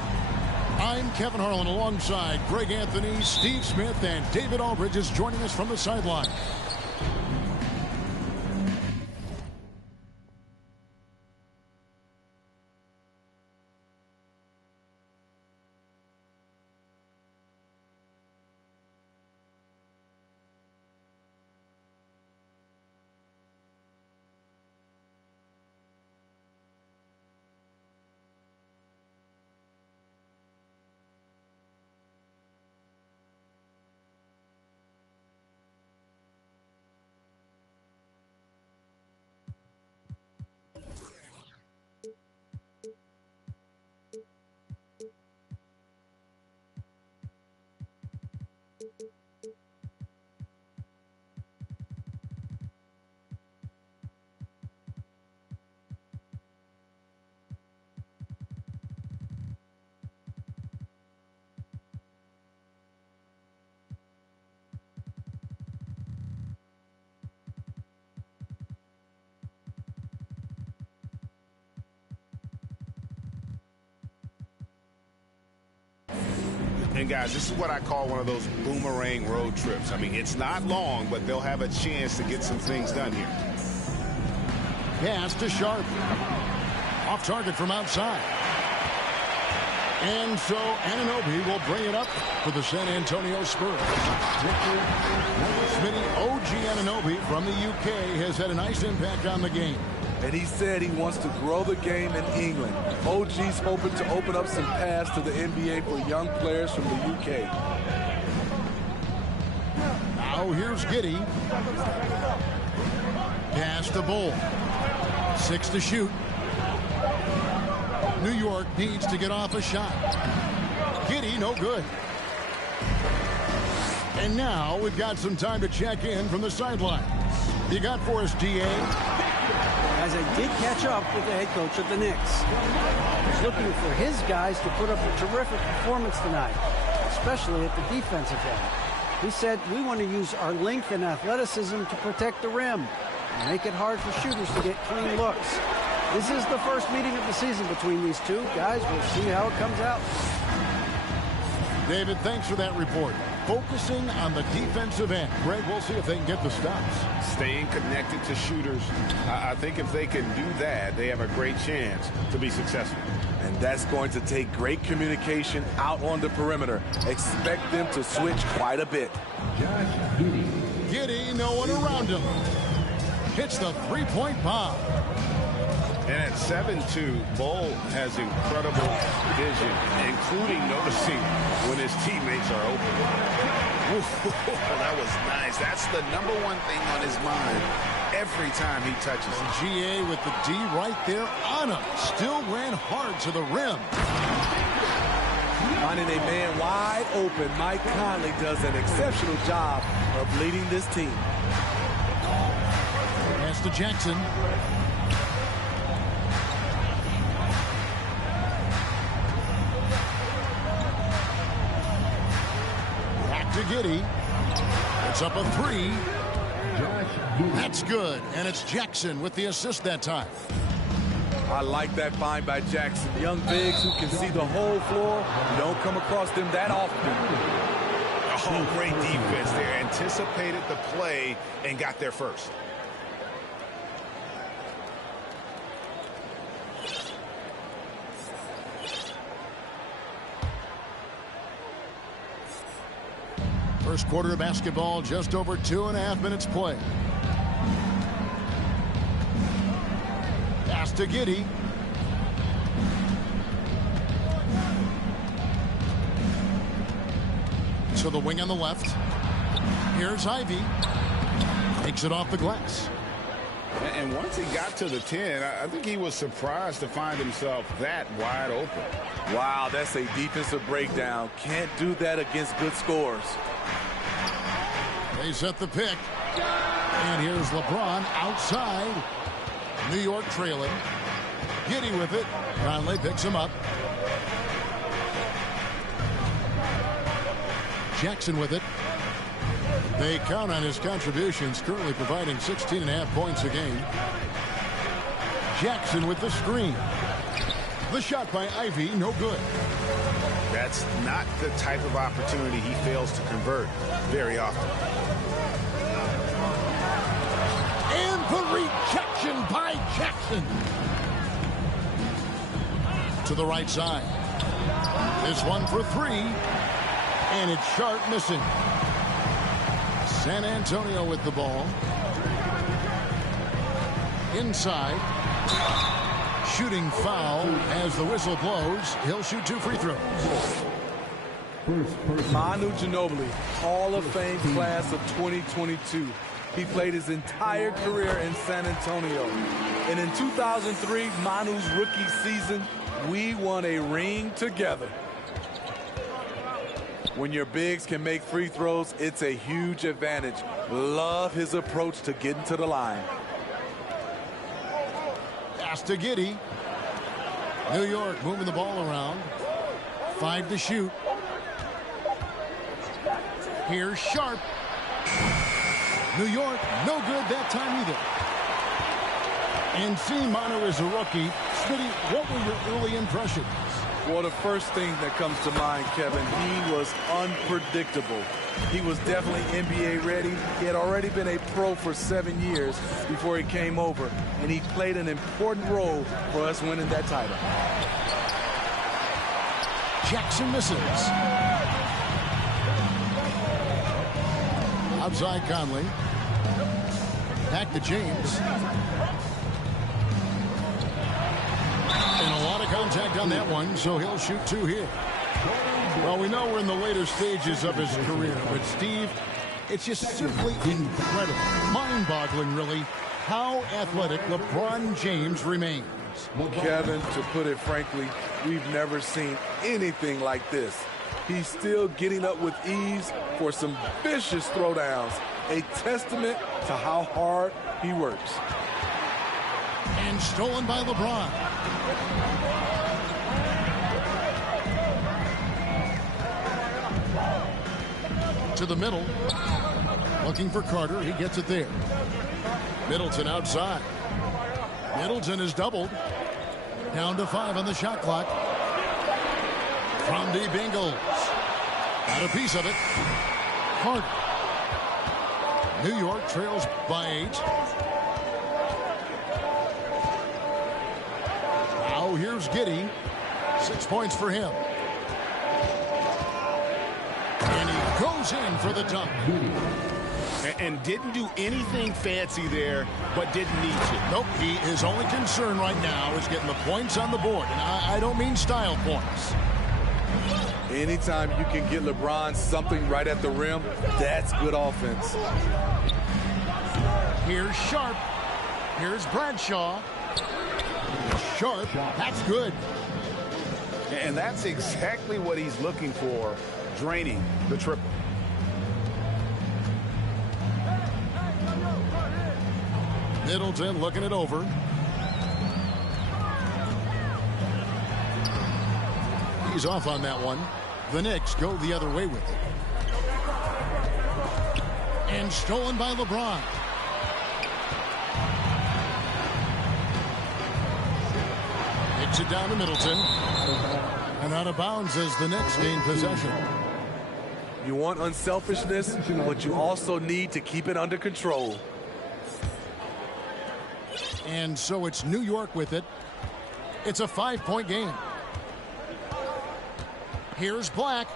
I'm Kevin Harlan alongside Greg Anthony, Steve Smith, and David Aldridge is joining us from the sideline. And guys, this is what I call one of those boomerang road trips. I mean, it's not long, but they'll have a chance to get some things done here. Pass to Sharp. Off target from outside. And so Anunoby will bring it up for the San Antonio Spurs. Smitty, OG Anunoby from the UK has had a nice impact on the game. And he said he wants to grow the game in England. OG's hoping to open up some paths to the NBA for young players from the UK. Now here's Giddey. Pass to Bull. 6 to shoot. New York needs to get off a shot. Giddey, no good. And now we've got some time to check in from the sideline. You got for us, DA? As I did catch up with the head coach of the Knicks. He's looking for his guys to put up a terrific performance tonight, especially at the defensive end. He said, we want to use our length and athleticism to protect the rim and make it hard for shooters to get clean looks. This is the first meeting of the season between these two guys. We'll see how it comes out. David, thanks for that report. Focusing on the defensive end. Greg, we'll see if they can get the stops. Staying connected to shooters. I think if they can do that, they have a great chance to be successful. And that's going to take great communication out on the perimeter. Expect them to switch quite a bit. Giddey, no one around him. Hits the three-point bomb. And at 7'2", Bull has incredible vision, including noticing when his teammates are open. Ooh, that was nice. That's the #1 thing on his mind every time he touches it. GA with the D right there on him. Still ran hard to the rim. Finding a man wide open, Mike Conley does an exceptional job of leading this team. Pass to Jackson. To Giddey. It's up a 3. That's good. And it's Jackson with the assist that time. I like that find by Jackson. Young bigs who can see the whole floor. You don't come across them that often. Oh, great defense there. Anticipated the play and got there first. First quarter of basketball, just over 2.5 minutes play. Pass to Giddey. To the wing on the left. Here's Ivy. Takes it off the glass. And once he got to the 10, I think he was surprised to find himself that wide open. Wow, that's a defensive breakdown. Can't do that against good scores. They set the pick. And here's LeBron outside. New York trailing. Giddey with it. Conley picks him up. Jackson with it. They count on his contributions, currently providing 16.5 points a game. Jackson with the screen. The shot by Ivey, no good. That's not the type of opportunity he fails to convert very often. And the rejection by Jackson. To the right side. This one for three. And it's Sharp missing. San Antonio with the ball. Inside. Shooting foul as the whistle blows. He'll shoot 2 free throws. Manu Ginobili, Hall of Fame class of 2022. He played his entire career in San Antonio. And in 2003, Manu's rookie season, we won a ring together. When your bigs can make free throws, it's a huge advantage. Love his approach to getting to the line. Pass to Giddey. New York moving the ball around. 5 to shoot. Here's Sharp. New York, no good that time either. And seeing Manu as a rookie, Smitty, what were your early impressions? Well, the first thing that comes to mind, Kevin, he was unpredictable. He was definitely NBA ready. He had already been a pro for 7 years before he came over, and he played an important role for us winning that title. Jackson misses. Outside Conley. Back to James. And a lot of contact on that one, so he'll shoot 2 here. Well, we know we're in the later stages of his career, but Steve, it's just simply incredible, mind-boggling really, how athletic LeBron James remains. Kevin, to put it frankly, we've never seen anything like this. He's still getting up with ease for some vicious throwdowns, a testament to how hard he works. And stolen by LeBron. To the middle. Looking for Carter. He gets it there. Middleton outside. Middleton is doubled. Down to 5 on the shot clock. From the Bengals. Got a piece of it. Carter. New York trails by 8. Now here's Giddey. 6 points for him. And he goes in for the dunk. And didn't do anything fancy there, but didn't need to. Nope, his only concern right now is getting the points on the board. And I don't mean style points. Anytime you can get LeBron something right at the rim, that's good offense. Here's Sharp. Here's Bradshaw. Sharp, that's good. And that's exactly what he's looking for, draining the triple. Middleton looking it over. He's off on that one. The Knicks go the other way with it. And stolen by LeBron. Hits it down to Middleton. And out of bounds as the Knicks gain possession. You want unselfishness, but you also need to keep it under control. And so it's New York with it. It's a 5-point game. Here's Black.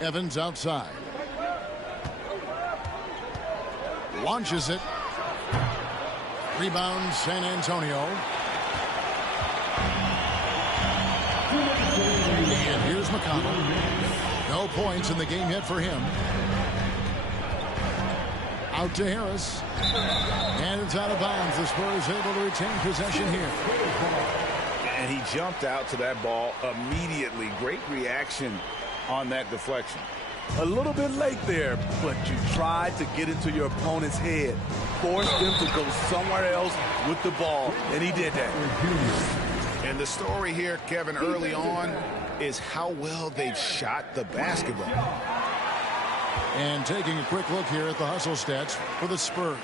Evans outside. Launches it. Rebound San Antonio. And here's McConnell. No points in the game yet for him. Out to Harris. And it's out of bounds. The Spurs able to retain possession here. And he jumped out to that ball immediately. Great reaction on that deflection. A little bit late there, but you tried to get into your opponent's head. Forced them to go somewhere else with the ball, and he did that. And the story here, Kevin, early on, is how well they've shot the basketball. And taking a quick look here at the hustle stats for the Spurs.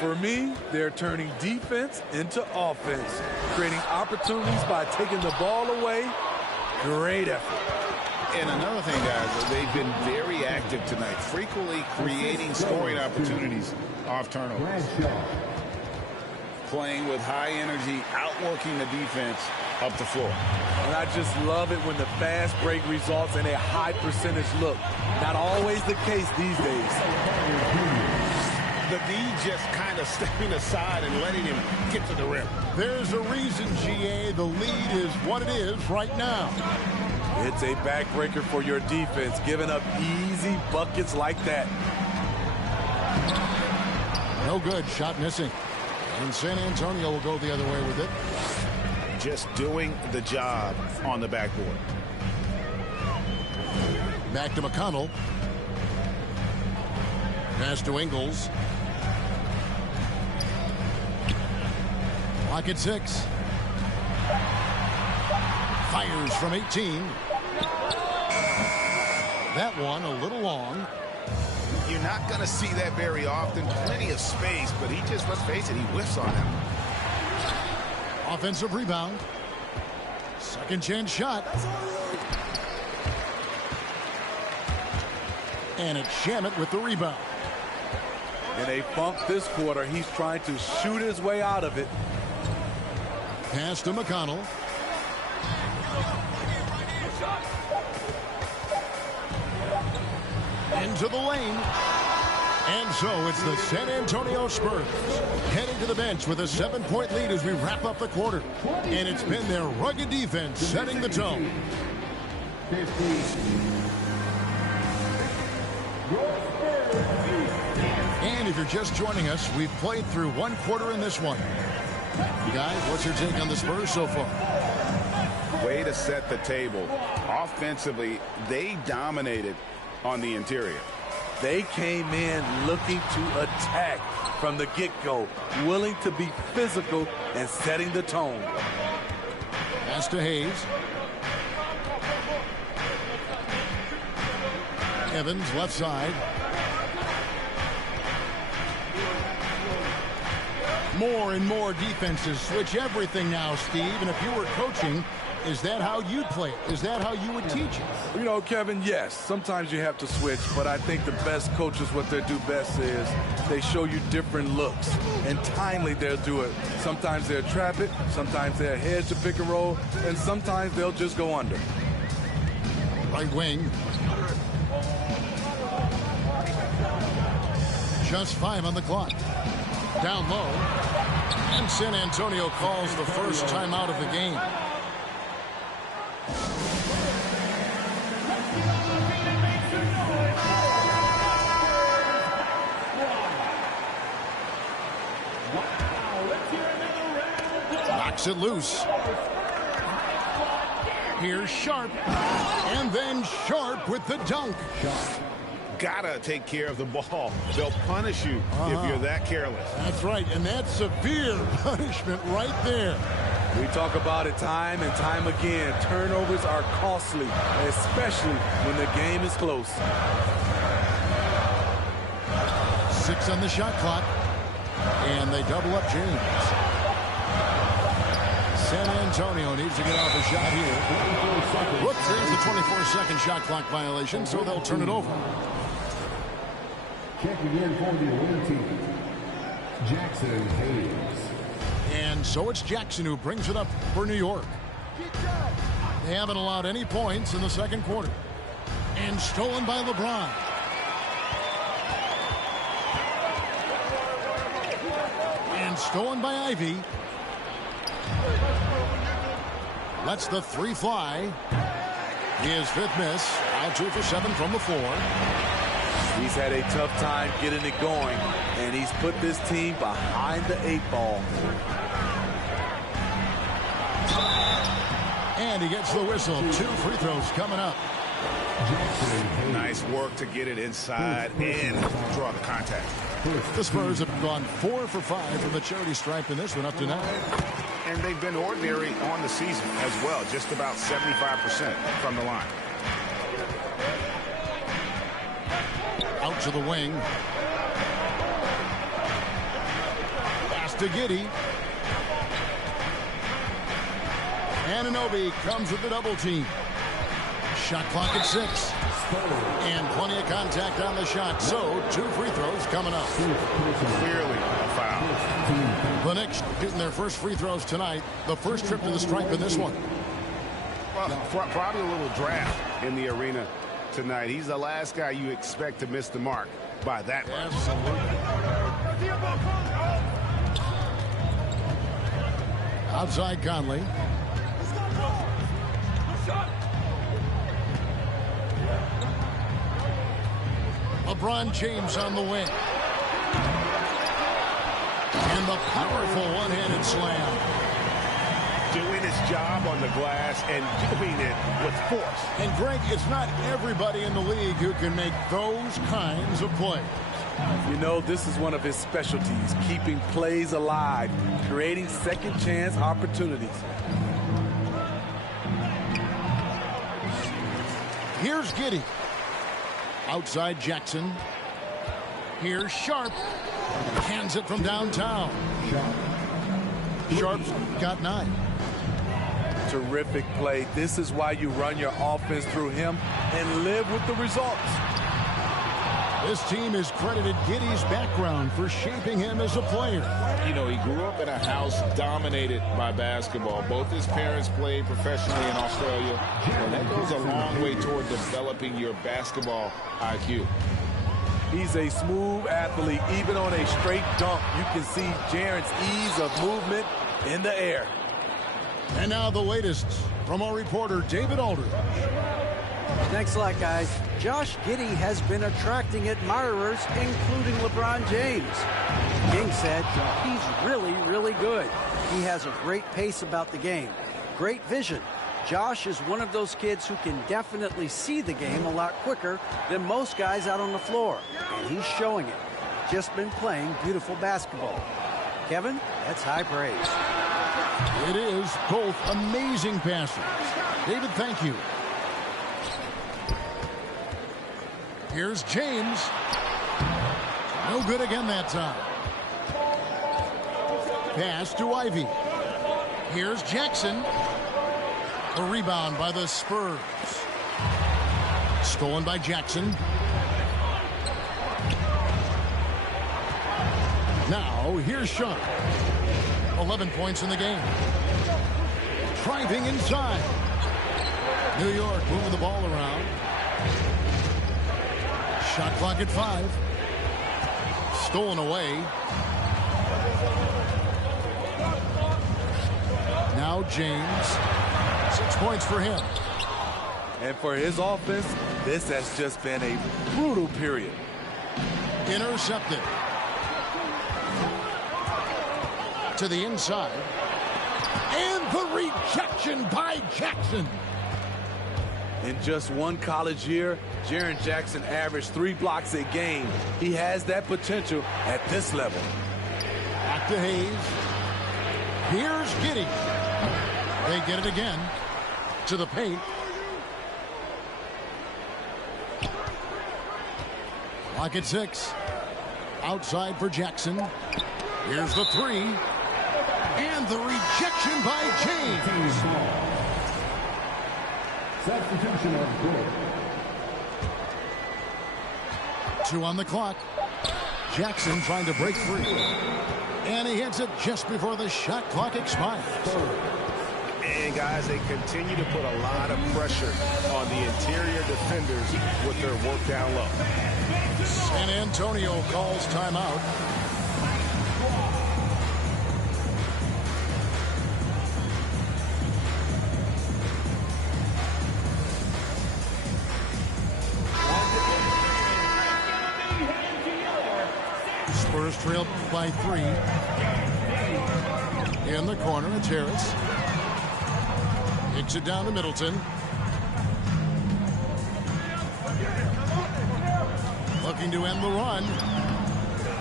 For me, they're turning defense into offense, creating opportunities by taking the ball away. Great effort. And another thing, guys, they've been very active tonight, frequently creating scoring opportunities off turnovers. Playing with high energy, outworking the defense up the floor. And I just love it when the fast break results in a high percentage look. Not always the case these days. The D just kind of stepping aside and letting him get to the rim. There's a reason, GA, the lead is what it is right now. It's a backbreaker for your defense, giving up easy buckets like that. No good. Shot missing. And San Antonio will go the other way with it. Just doing the job on the backboard. Back to McConnell. Pass to Ingles. Clock at 6. Fires from 18. That one a little long. You're not going to see that very often. Plenty of space, but he just, let's face it, he whiffs on him. Offensive rebound. Second chance shot. And it's Shamet with the rebound. In a funk this quarter, he's trying to shoot his way out of it. Pass to McConnell. Into the lane. And so it's the San Antonio Spurs heading to the bench with a 7-point lead as we wrap up the quarter. And it's been their rugged defense setting the tone. And if you're just joining us, we've played through one quarter in this one. Guys, what's your take on the Spurs so far? Way to set the table. Offensively, they dominated on the interior. They came in looking to attack from the get-go, willing to be physical and setting the tone. Pass to Hayes. Evans left side. More and more defenses switch everything now, Steve. And if you were coaching, is that how you'd play it? Is that how you would teach it? You know, Kevin, yes. Sometimes you have to switch, but I think the best coaches, what they do best is they show you different looks. And timely, they'll do it. Sometimes they'll trap it. Sometimes they'll hedge to pick and roll. And sometimes they'll just go under. Right wing. Just 5 on the clock. Down low. And San Antonio calls the first timeout of the game. Knocks it loose. Here's Sharp. And then Sharp with the dunk. Gotta take care of the ball. They'll punish you if you're that careless. That's right, and that's severe punishment right there. We talk about it time and time again. Turnovers are costly, especially when the game is close. 6 on the shot clock, and they double up James. San Antonio needs to get off a shot here. Whoops, there's the 24-second shot clock violation, so they'll turn it over. Checking in for the away team, Jackson Hayes. And so it's Jackson who brings it up for New York. They haven't allowed any points in the second quarter. And stolen by LeBron. And stolen by Ivy. Lets the 3 fly. His 5th miss. Out 2 for 7 from the floor. He's had a tough time getting it going, and he's put this team behind the 8 ball. And he gets the whistle. 2 free throws coming up. Nice work to get it inside and draw the contact. The Spurs have gone 4 for 5 from the charity stripe in this one up to now. and they've been ordinary on the season as well, just about 75% from the line. Out to the wing. Pass to Giddey. Anunoby comes with the double team. Shot clock at 6. And plenty of contact on the shot. So 2 free throws coming up. Clearly a foul. The Knicks getting their first free throws tonight. The first trip to the stripe in this one. Well, probably a little draft in the arena tonight. He's the last guy you expect to miss the mark by that much. Outside Conley. LeBron James on the wing. And the powerful one-handed slam. Doing his job on the glass and doing it with force. And Greg, it's not everybody in the league who can make those kinds of plays. You know, this is one of his specialties, keeping plays alive, creating second chance opportunities. Here's Giddey. Outside Jackson. Here's Sharp. Hands it from downtown. Sharp's got 9. Terrific play. This is why you run your offense through him and live with the results. This team has credited Giddey's background for shaping him as a player. You know, he grew up in a house dominated by basketball. Both his parents played professionally in Australia. And that goes a long way toward developing your basketball IQ. He's a smooth athlete. Even on a straight dunk, you can see Jaren's ease of movement in the air. And now the latest from our reporter, David Aldridge. Thanks a lot, guys. Josh Giddey has been attracting admirers, including LeBron James. King said he's really, really good. He has a great pace about the game, great vision. Josh is one of those kids who can definitely see the game a lot quicker than most guys out on the floor. And he's showing it. Just been playing beautiful basketball. Kevin, that's high praise. It is both amazing passes. David, thank you. Here's James. No good again that time. Pass to Ivy. Here's Jackson. The rebound by the Spurs. Stolen by Jackson. Now, here's Sharp. 11 points in the game. Driving inside. New York moving the ball around. Shot clock at 5. Stolen away. Now James. 6 points for him. And for his offense, this has just been a brutal period. Intercepted. To the inside. And the rejection by Jackson. In just one college year, Jaren Jackson averaged 3 blocks a game. He has that potential at this level. Back to Hayes. Here's Giddey. They get it again. To the paint. Clock at 6. Outside for Jackson. Here's the 3. And the rejection by James. Substitution of goal. 2 on the clock. Jackson trying to break free. And he hits it just before the shot clock expires. And, guys, they continue to put a lot of pressure on the interior defenders with their work down low. San Antonio calls timeout. Spurs trailed by 3. In the corner, it's Harris. Kicks it down to Middleton. Looking to end the run.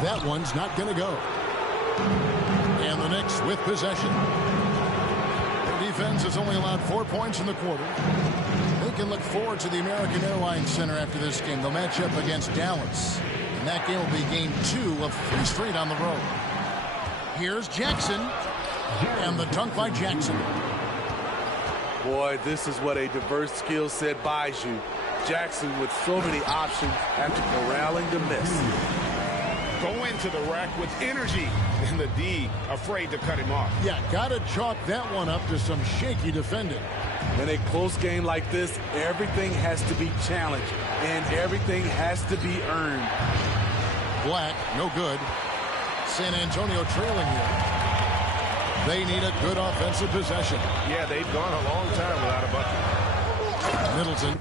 That one's not going to go. And the Knicks with possession. defense has only allowed 4 points in the quarter. They can look forward to the American Airlines Center after this game. They'll match up against Dallas. And that game will be game 2 of 3 straight on the road. Here's Jackson. And the dunk by Jackson. Boy, this is what a diverse skill set buys you. Jackson with so many options after corralling the miss. Go into the rack with energy, and the D afraid to cut him off. Yeah, gotta chalk that one up to some shaky defending. In a close game like this, everything has to be challenged, and everything has to be earned. Black, no good. San Antonio trailing here. They need a good offensive possession. Yeah, they've gone a long time without a bucket. Middleton.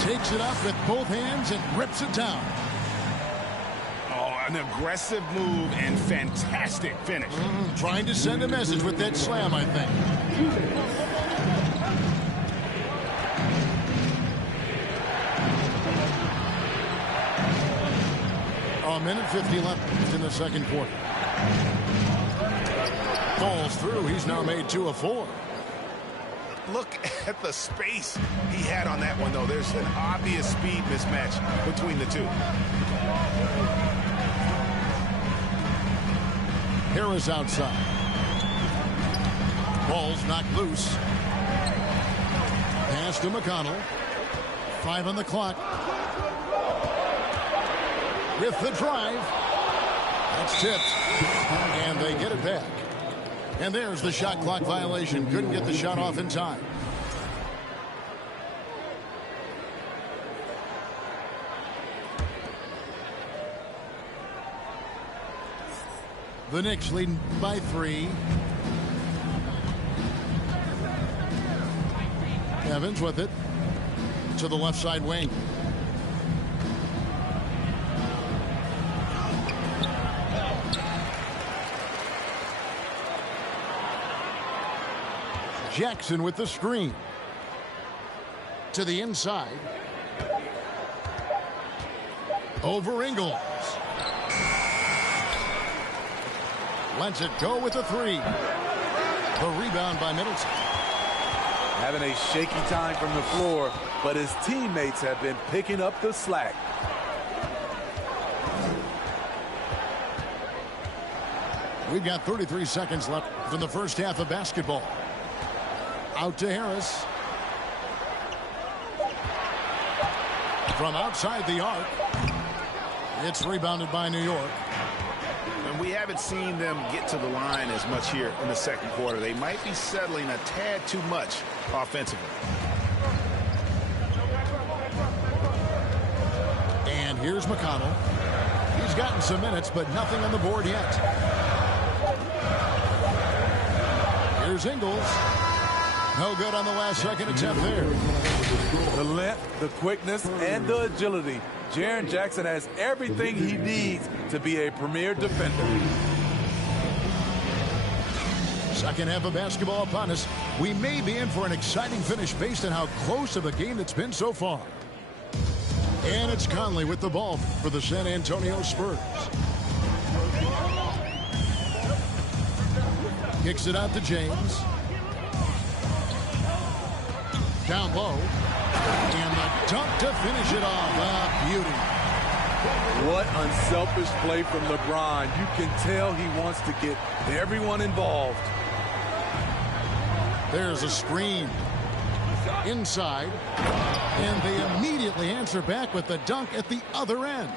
Takes it up with both hands and rips it down. An aggressive move and fantastic finish. Trying to send a message with that slam, I think. A minute 50 left in the second quarter. Falls through. He's now made 2 of 4. Look at the space he had on that one, though. There's an obvious speed mismatch between the two. Harris outside. Ball's knocked loose. Pass to McConnell. 5 on the clock. With the drive. That's tipped. And they get it back. And there's the shot clock violation. Couldn't get the shot off in time. The Knicks leading by 3. Evans with it to the left side wing. Jackson with the screen. To the inside. Over Ingles. Lets it go with the 3. The rebound by Middleton. Having a shaky time from the floor, but his teammates have been picking up the slack. We've got 33 seconds left in the first half of basketball. Out to Harris. From outside the arc. It's rebounded by New York. And we haven't seen them get to the line as much here in the second quarter. They might be settling a tad too much offensively. And here's McConnell. He's gotten some minutes, but nothing on the board yet. Here's Ingles. No good on the last second attempt there. The length, the quickness, and the agility. Jaren Jackson has everything he needs to be a premier defender. Second half of basketball upon us. We may be in for an exciting finish based on how close of a game it's been so far. And it's Conley with the ball for the San Antonio Spurs. Kicks it out to James. Down low. And the dunk to finish it off. A beauty. What unselfish play from LeBron. You can tell he wants to get everyone involved. There's a screen. Inside. And they immediately answer back with the dunk at the other end.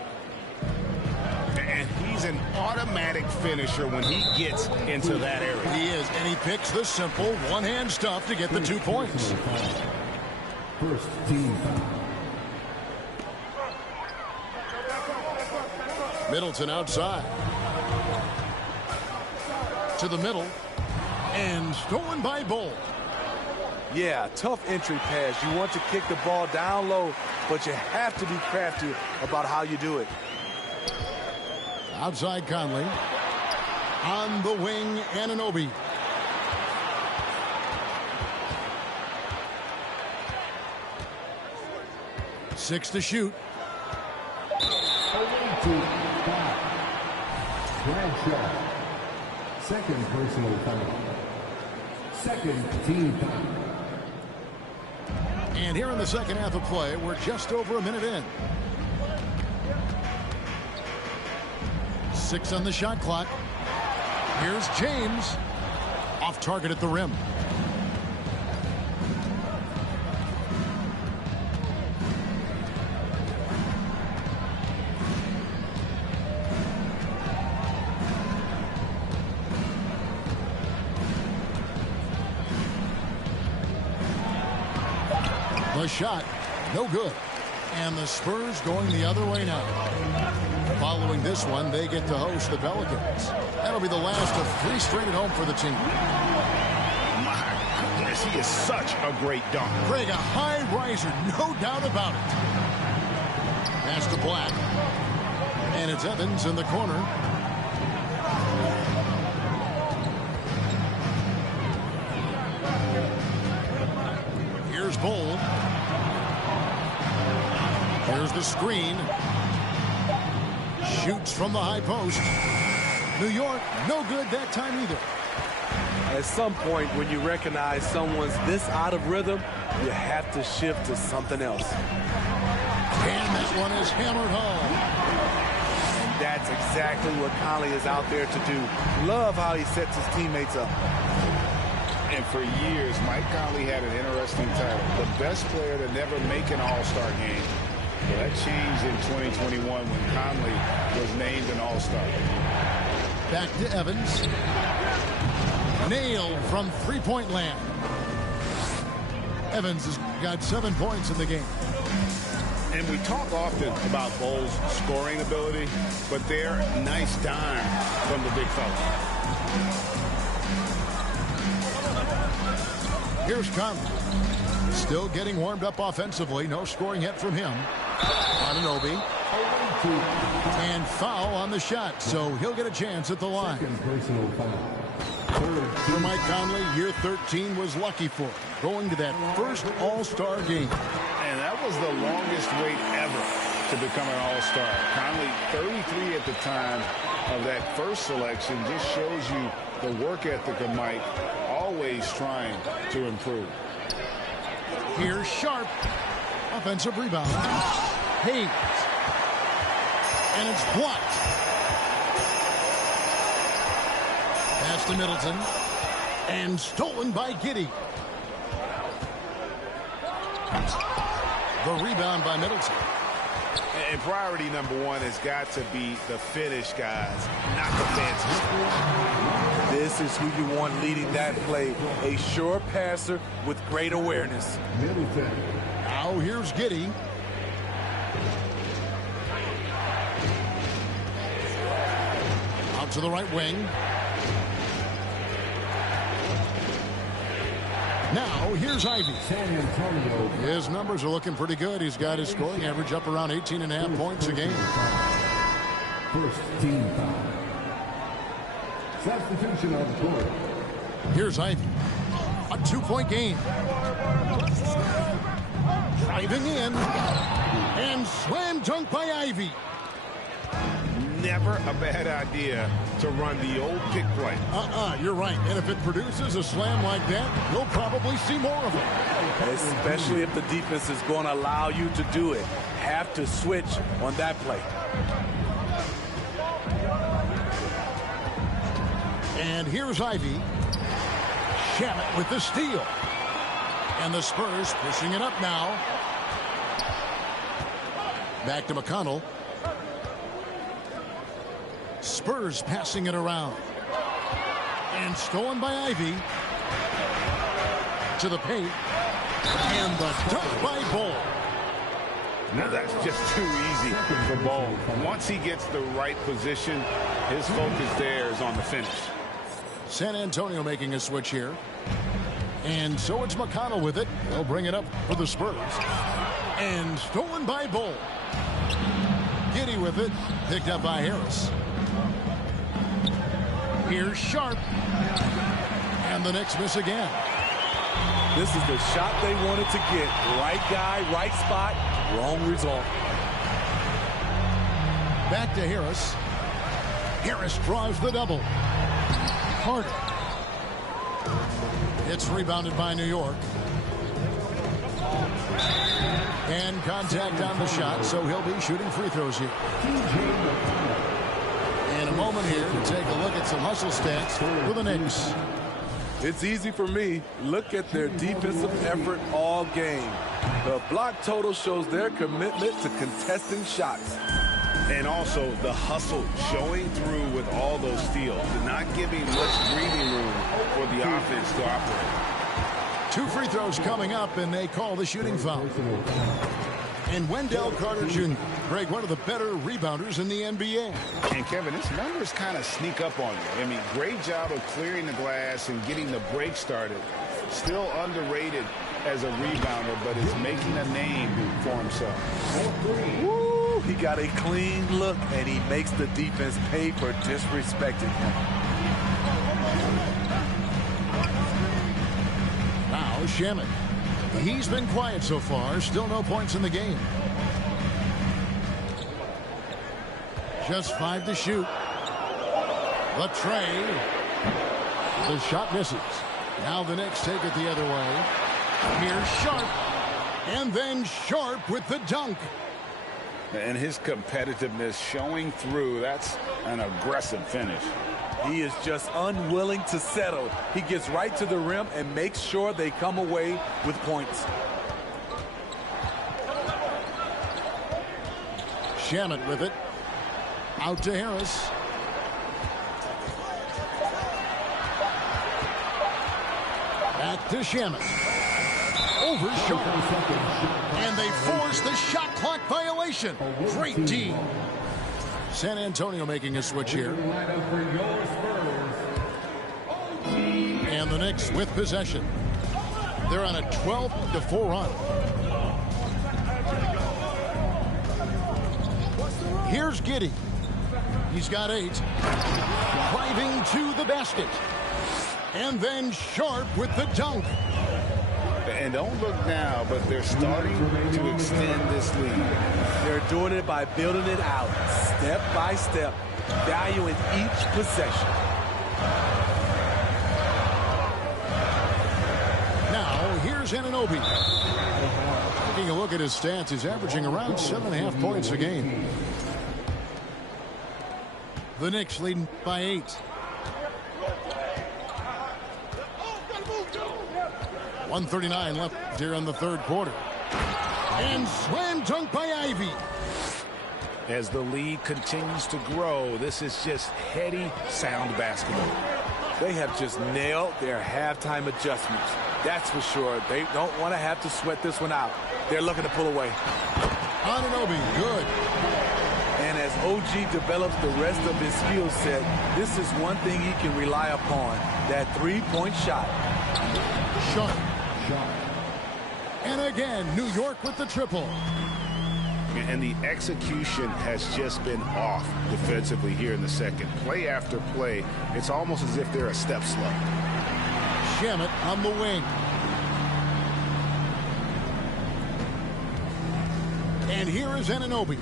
And he's an automatic finisher when he gets into that area. He is, and he picks the simple one-hand stuff to get the 2 points. First team. Middleton outside. To the middle. And stolen by Bolt. Yeah, tough entry pass. You want to kick the ball down low, but you have to be crafty about how you do it. Outside Conley. On the wing, Anunoby. 6 to shoot. Bradshaw. Second personal foul. Second team foul. And here in the second half of play, we're just over a minute in. 6 on the shot clock. Here's James. Off target at the rim. The shot, no good. And the Spurs going the other way now. Following this one, they get to host the Pelicans. That'll be the last of 3 straight at home for the team. My goodness, he is such a great dunk. Greg, a high riser, no doubt about it. Pass to Black. And it's Evans in the corner. Here's Bull. Here's the screen. Shoots from the high post. New York, no good that time either. At some point, when you recognize someone's this out of rhythm, you have to shift to something else. And that one is hammered home. And that's exactly what Conley is out there to do. Love how he sets his teammates up. And for years, Mike Conley had an interesting title. The best player to never make an All-Star game. Well, that changed in 2021 when Conley was named an All-Star. Back to Evans. Nailed from three-point land. Evans has got 7 points in the game. And we talk often about Bull's scoring ability, but they're nice dime from the big fella. Here's Conley. Still getting warmed up offensively. No scoring yet from him. Anunoby. And foul on the shot, so he'll get a chance at the line. For Mike Conley, year 13 was lucky for him, going to that first All-Star game. And that was the longest wait ever to become an All-Star. Conley, 33 at the time of that first selection, just shows you the work ethic of Mike, always trying to improve. Here's Sharp. Offensive rebound. Hayes. And it's blocked. Pass to Middleton. And stolen by Giddey. The rebound by Middleton. And priority number 1 has got to be the finish, guys, not the fancy stuff. This is who you want leading that play. A sure passer with great awareness. Now here's Giddey. Out to the right wing. Now here's Ivy. His numbers are looking pretty good. He's got his scoring average up around 18.5 points a game. First team foul. Substitution on the court. Here's Ivy. A 2-point game. Driving in. And slam dunk by Ivy. Never a bad idea to run the old pick play. You're right. And if it produces a slam like that, you'll probably see more of it. Especially if the defense is going to allow you to do it. Have to switch on that play. And here's Ivy. Shamet with the steal. And the Spurs pushing it up now. Back to McConnell. Spurs passing it around. And stolen by Ivy. To the paint. And the dunk by Bull. Now that's just too easy for Bull. Once he gets the right position, his focus there is on the finish. San Antonio making a switch here. And so it's McConnell with it. They'll bring it up for the Spurs. And stolen by Bull. Giddey with it. Picked up by Harris. Here's Sharp. And the Knicks miss again. This is the shot they wanted to get. Right guy, right spot. Wrong result. Back to Harris. Harris draws the double. Harden. It's rebounded by New York. And contact on the shot, so he'll be shooting free throws here. In a moment here to take a look at some hustle stats for the Knicks. It's easy for me. Look at their defensive effort all game. The block total shows their commitment to contesting shots. And also the hustle showing through with all those steals, not giving much breathing room for the offense to operate. 2 free throws coming up, and they call the shooting foul. And Wendell Carter Jr., Greg, one of the better rebounders in the NBA. And Kevin, his numbers kind of sneak up on you. I mean, great job of clearing the glass and getting the break started. Still underrated as a rebounder, but is making a name for himself. Woo, he got a clean look, and he makes the defense pay for disrespecting him. Now Shamet. He's been quiet so far. Still no points in the game. Just 5 to shoot. The tray. The shot misses. Now the Knicks take it the other way. Here's Sharp. And then Sharp with the dunk. And his competitiveness showing through. That's an aggressive finish. He is just unwilling to settle. He gets right to the rim and makes sure they come away with points. Shamet with it. Out to Harris. Back to Shamet. Over Sharp. And they force the shot clock violation. Great D. San Antonio making a switch here. And the Knicks with possession. They're on a 12-4 run. Here's Giddey. He's got 8. Driving to the basket. And then Sharp with the dunk. And don't look now, but they're starting to extend this lead. They're doing it by building it out, step by step, valuing each possession. Now, here's Anunoby. Taking a look at his stats, he's averaging around 7.5 points a game. The Knicks leading by 8. .139 left here in the third quarter. And slam dunk by Ivy. As the lead continues to grow, this is just heady, sound basketball. They have just nailed their halftime adjustments. That's for sure. They don't want to have to sweat this one out. They're looking to pull away. Anunoby, good. And as OG develops the rest of his skill set, this is one thing he can rely upon, that three-point shot. Sharp. And again, New York with the triple. And the execution has just been off defensively here in the second. Play after play, it's almost as if they're a step slow. Shamet on the wing. And here is Anunoby.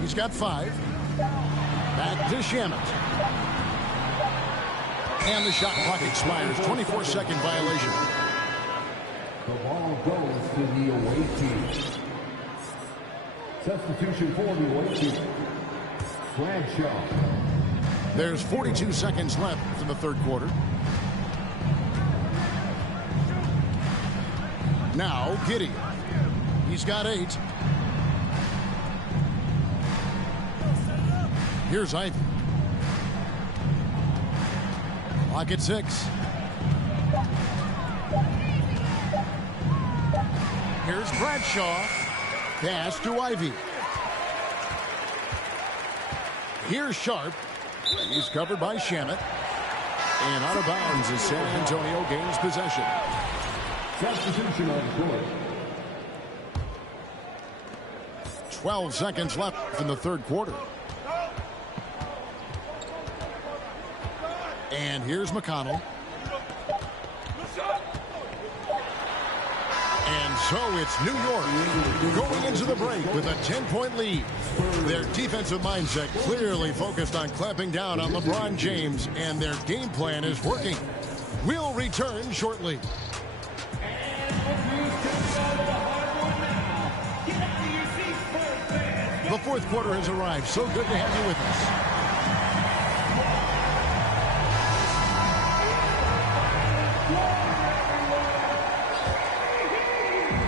He's got 5. Back to Shamet. And the shot clock expires. 24-second violation. The ball goes to the away team. Substitution for the away team. Bradshaw. There's 42 seconds left in the third quarter. Now Giddey. He's got 8. Here's Ivy. Clock at 6. Here's Bradshaw. Pass to Ivy. Here's Sharp. He's covered by Shamet. And out of bounds as San Antonio gains possession. Substitution on the court. 12 seconds left in the third quarter. And here's McConnell. And so it's New York going into the break with a 10-point lead. Their defensive mindset clearly focused on clamping down on LeBron James, and their game plan is working. We'll return shortly. The fourth quarter has arrived. So good to have you with us.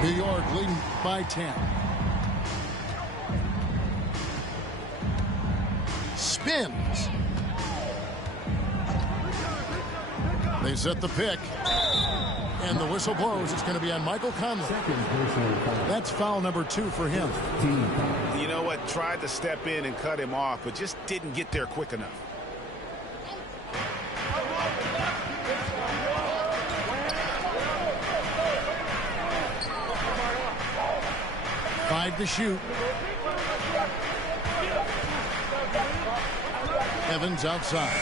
New York leading by 10. Spins. They set the pick. And the whistle blows. It's going to be on Michael Conley. That's foul number 2 for him. You know what? Tried to step in and cut him off, but just didn't get there quick enough. Five to shoot. Evans outside.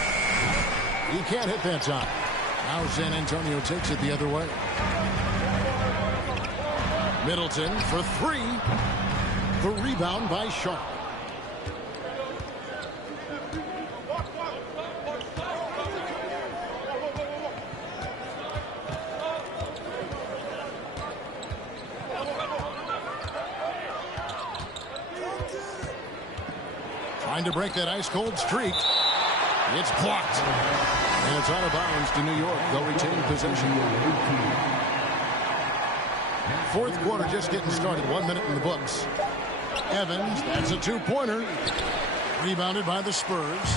He can't hit that time. Now San Antonio takes it the other way. Middleton for 3. The rebound by Sharp. Trying to break that ice-cold streak. It's blocked. And it's out of bounds to New York. They'll retain possession. Fourth quarter just getting started. 1 minute in the books. Evans, that's a 2-pointer. Rebounded by the Spurs.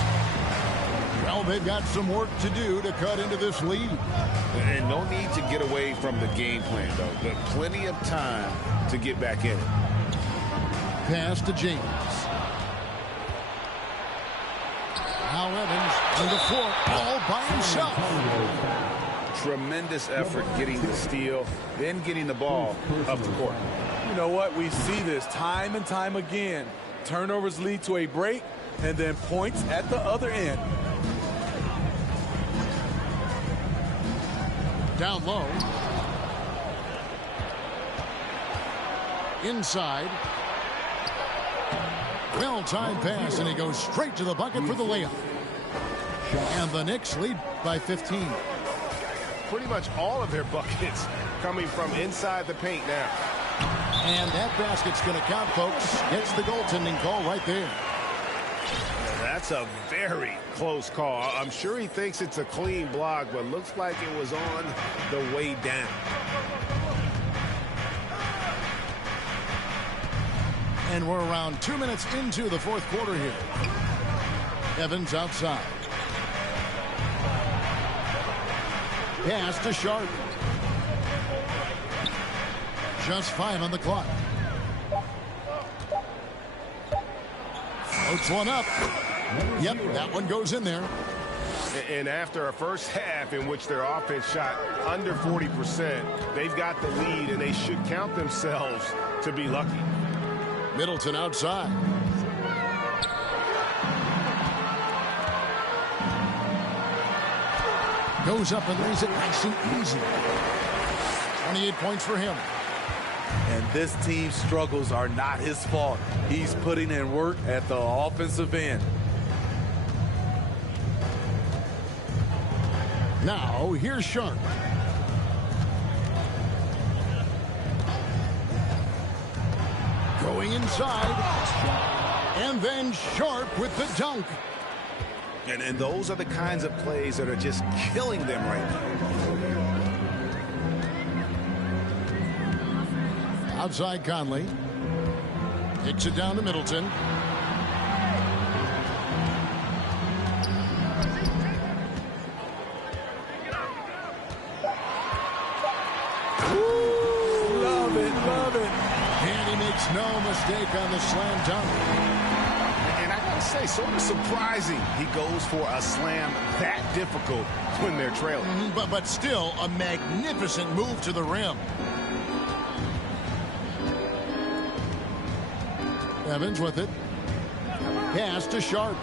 Well, they've got some work to do to cut into this lead. And no need to get away from the game plan, though. But plenty of time to get back in it. Pass to James. Now Evans on the floor all by himself. Tremendous effort getting the steal, then getting the ball up the court. You know what? We see this time and time again. Turnovers lead to a break, and then points at the other end. Down low. Inside. Well-timed pass, and he goes straight to the bucket for the layup. And the Knicks lead by 15. Pretty much all of their buckets coming from inside the paint now. And that basket's going to count, folks. Gets the goaltending call right there. That's a very close call. I'm sure he thinks it's a clean block, but looks like it was on the way down. And we're around 2 minutes into the fourth quarter here. Evans outside. Pass to Sharp. Just 5 on the clock. Floats one up. Yep, that one goes in there. And after a first half in which their offense shot under 40%, they've got the lead, and they should count themselves to be lucky. Middleton outside. Goes up and lays it nice and easy. 28 points for him. And this team's struggles are not his fault. He's putting in work at the offensive end. Now, here's Sharp. Going inside. And then Sharp with the dunk. And those are the kinds of plays that are just killing them right now. Outside Conley. Kicks it down to Middleton. Love it, love it. And he makes no mistake on the slam dunk. And I gotta say, sort of surprising he goes for a slam that difficult when they're trailing. But still a magnificent move to the rim. Evans with it. Pass to Sharp.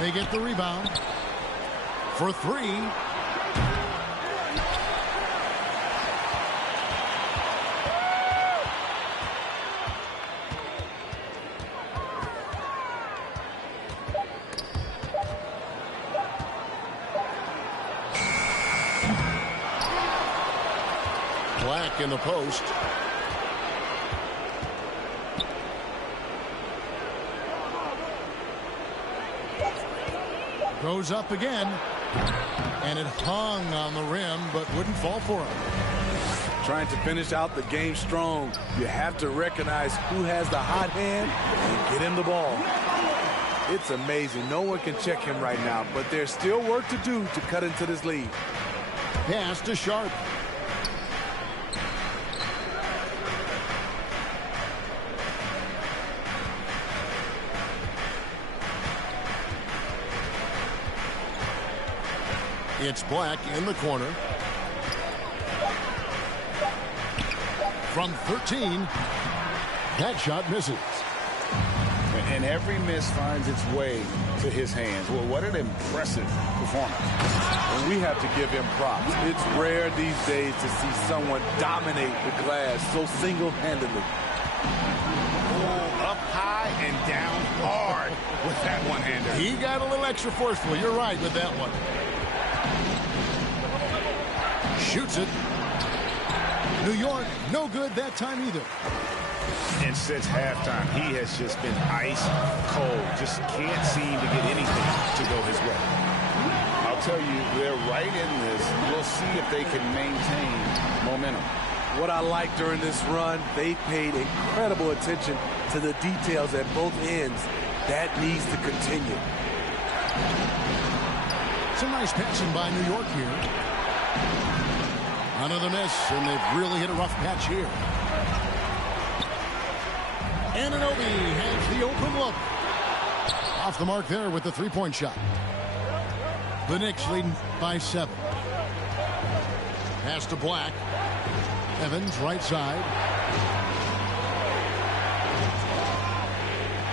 They get the rebound. For 3. Black in the post. Goes up again. And it hung on the rim, but wouldn't fall for him. Trying to finish out the game strong. You have to recognize who has the hot hand and get him the ball. It's amazing. No one can check him right now, but there's still work to do to cut into this lead. Pass to Sharp. It's Black in the corner. From 13, that shot misses. And every miss finds its way to his hands. Well, what an impressive performance. And we have to give him props. It's rare these days to see someone dominate the glass so single-handedly. Up high and down hard with that one-hander. He got a little extra forceful. You're right with that one. Shoots it. New York, no good that time either. And since halftime, he has just been ice cold. Just can't seem to get anything to go his way. I'll tell you, they're right in this. We'll see if they can maintain momentum. What I like during this run, they paid incredible attention to the details at both ends. That needs to continue. Some nice passing by New York here. Another miss, and they've really hit a rough patch here. Anunoby has the open look. Off the mark there with the three-point shot. The Knicks leading by 7. Pass to Black. Evans, right side.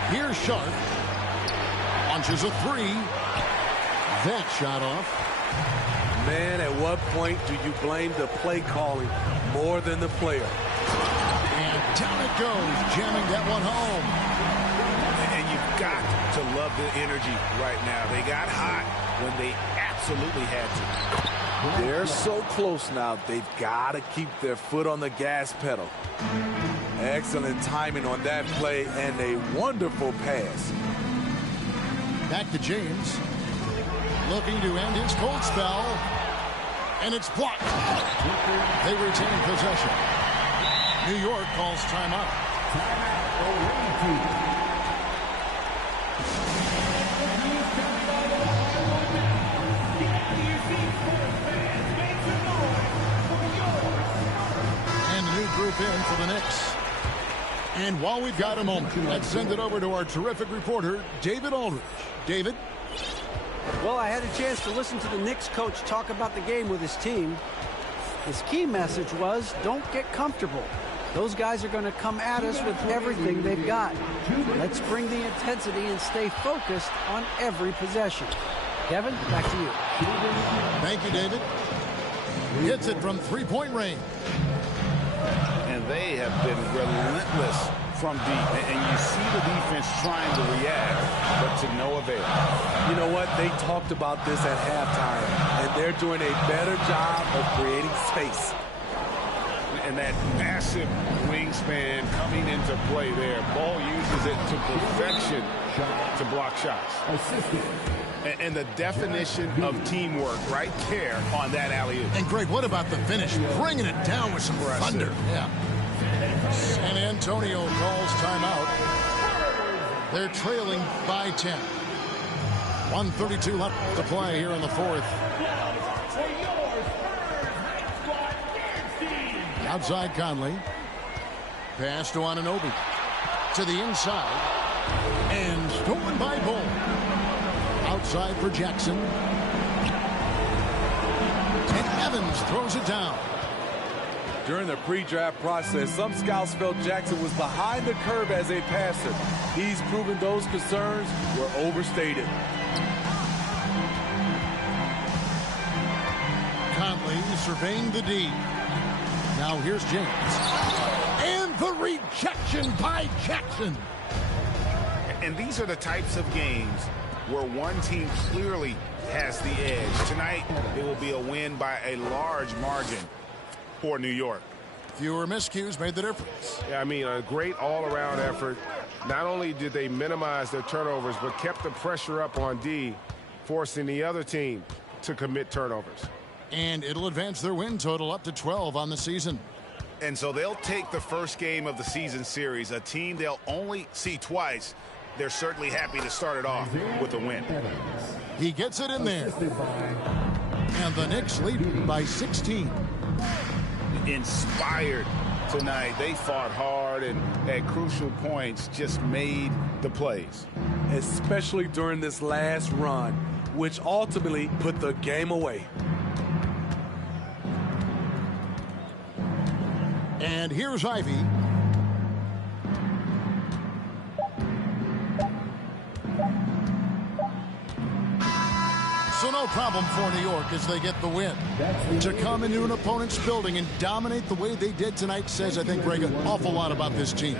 Here's Sharp. Launches a three. That shot off. Man, at what point do you blame the play calling more than the player? And down it goes, jamming that one home. And you've got to love the energy right now. They got hot when they absolutely had to. They're so close now, they've got to keep their foot on the gas pedal. Excellent timing on that play and a wonderful pass. Back to James. Looking to end his cold spell. And it's blocked. They retain possession. New York calls timeout. And a new group in for the Knicks. And while we've got a moment, let's send it over to our terrific reporter, David Aldridge. David? Well, I had a chance to listen to the Knicks coach talk about the game with his team. His key message was, don't get comfortable. Those guys are going to come at us with everything they've got. Let's bring the intensity and stay focused on every possession. Kevin, back to you. Thank you, David. Hits it from three-point range. And they have been relentless from deep. And you see the defense trying to react, but to no avail. You know what? They talked about this at halftime, and they're doing a better job of creating space. And that massive wingspan coming into play there. Ball uses it to perfection to block shots. And the definition of teamwork right there on that alley-oop. And Greg, what about the finish? Bringing it down with some thunder. Yeah. San Antonio calls timeout. They're trailing by 10. 1:32 left to play here in the fourth. Outside Conley. Pass to Anunoby. To the inside. And stolen by Bull. Outside for Jackson. And Evans throws it down. During the pre-draft process, some scouts felt Jackson was behind the curve as a passer. He's proven those concerns were overstated. Conley surveying the D. Now here's James. And the rejection by Jackson. And these are the types of games where one team clearly has the edge. Tonight, it will be a win by a large margin for New York. Fewer miscues made the difference. Yeah, I mean, a great all-around effort. Not only did they minimize their turnovers, but kept the pressure up on D, forcing the other team to commit turnovers. And it'll advance their win total up to 12 on the season. And so they'll take the first game of the season series, a team they'll only see twice. They're certainly happy to start it off with a win. He gets it in there. And the Knicks lead by 16. Inspired tonight. They fought hard and at crucial points just made the plays. Especially during this last run, which ultimately put the game away. And here's Ivy. So no problem for New York as they get the win. To come into an opponent's building and dominate the way they did tonight says, I think, Greg, an awful lot about this team.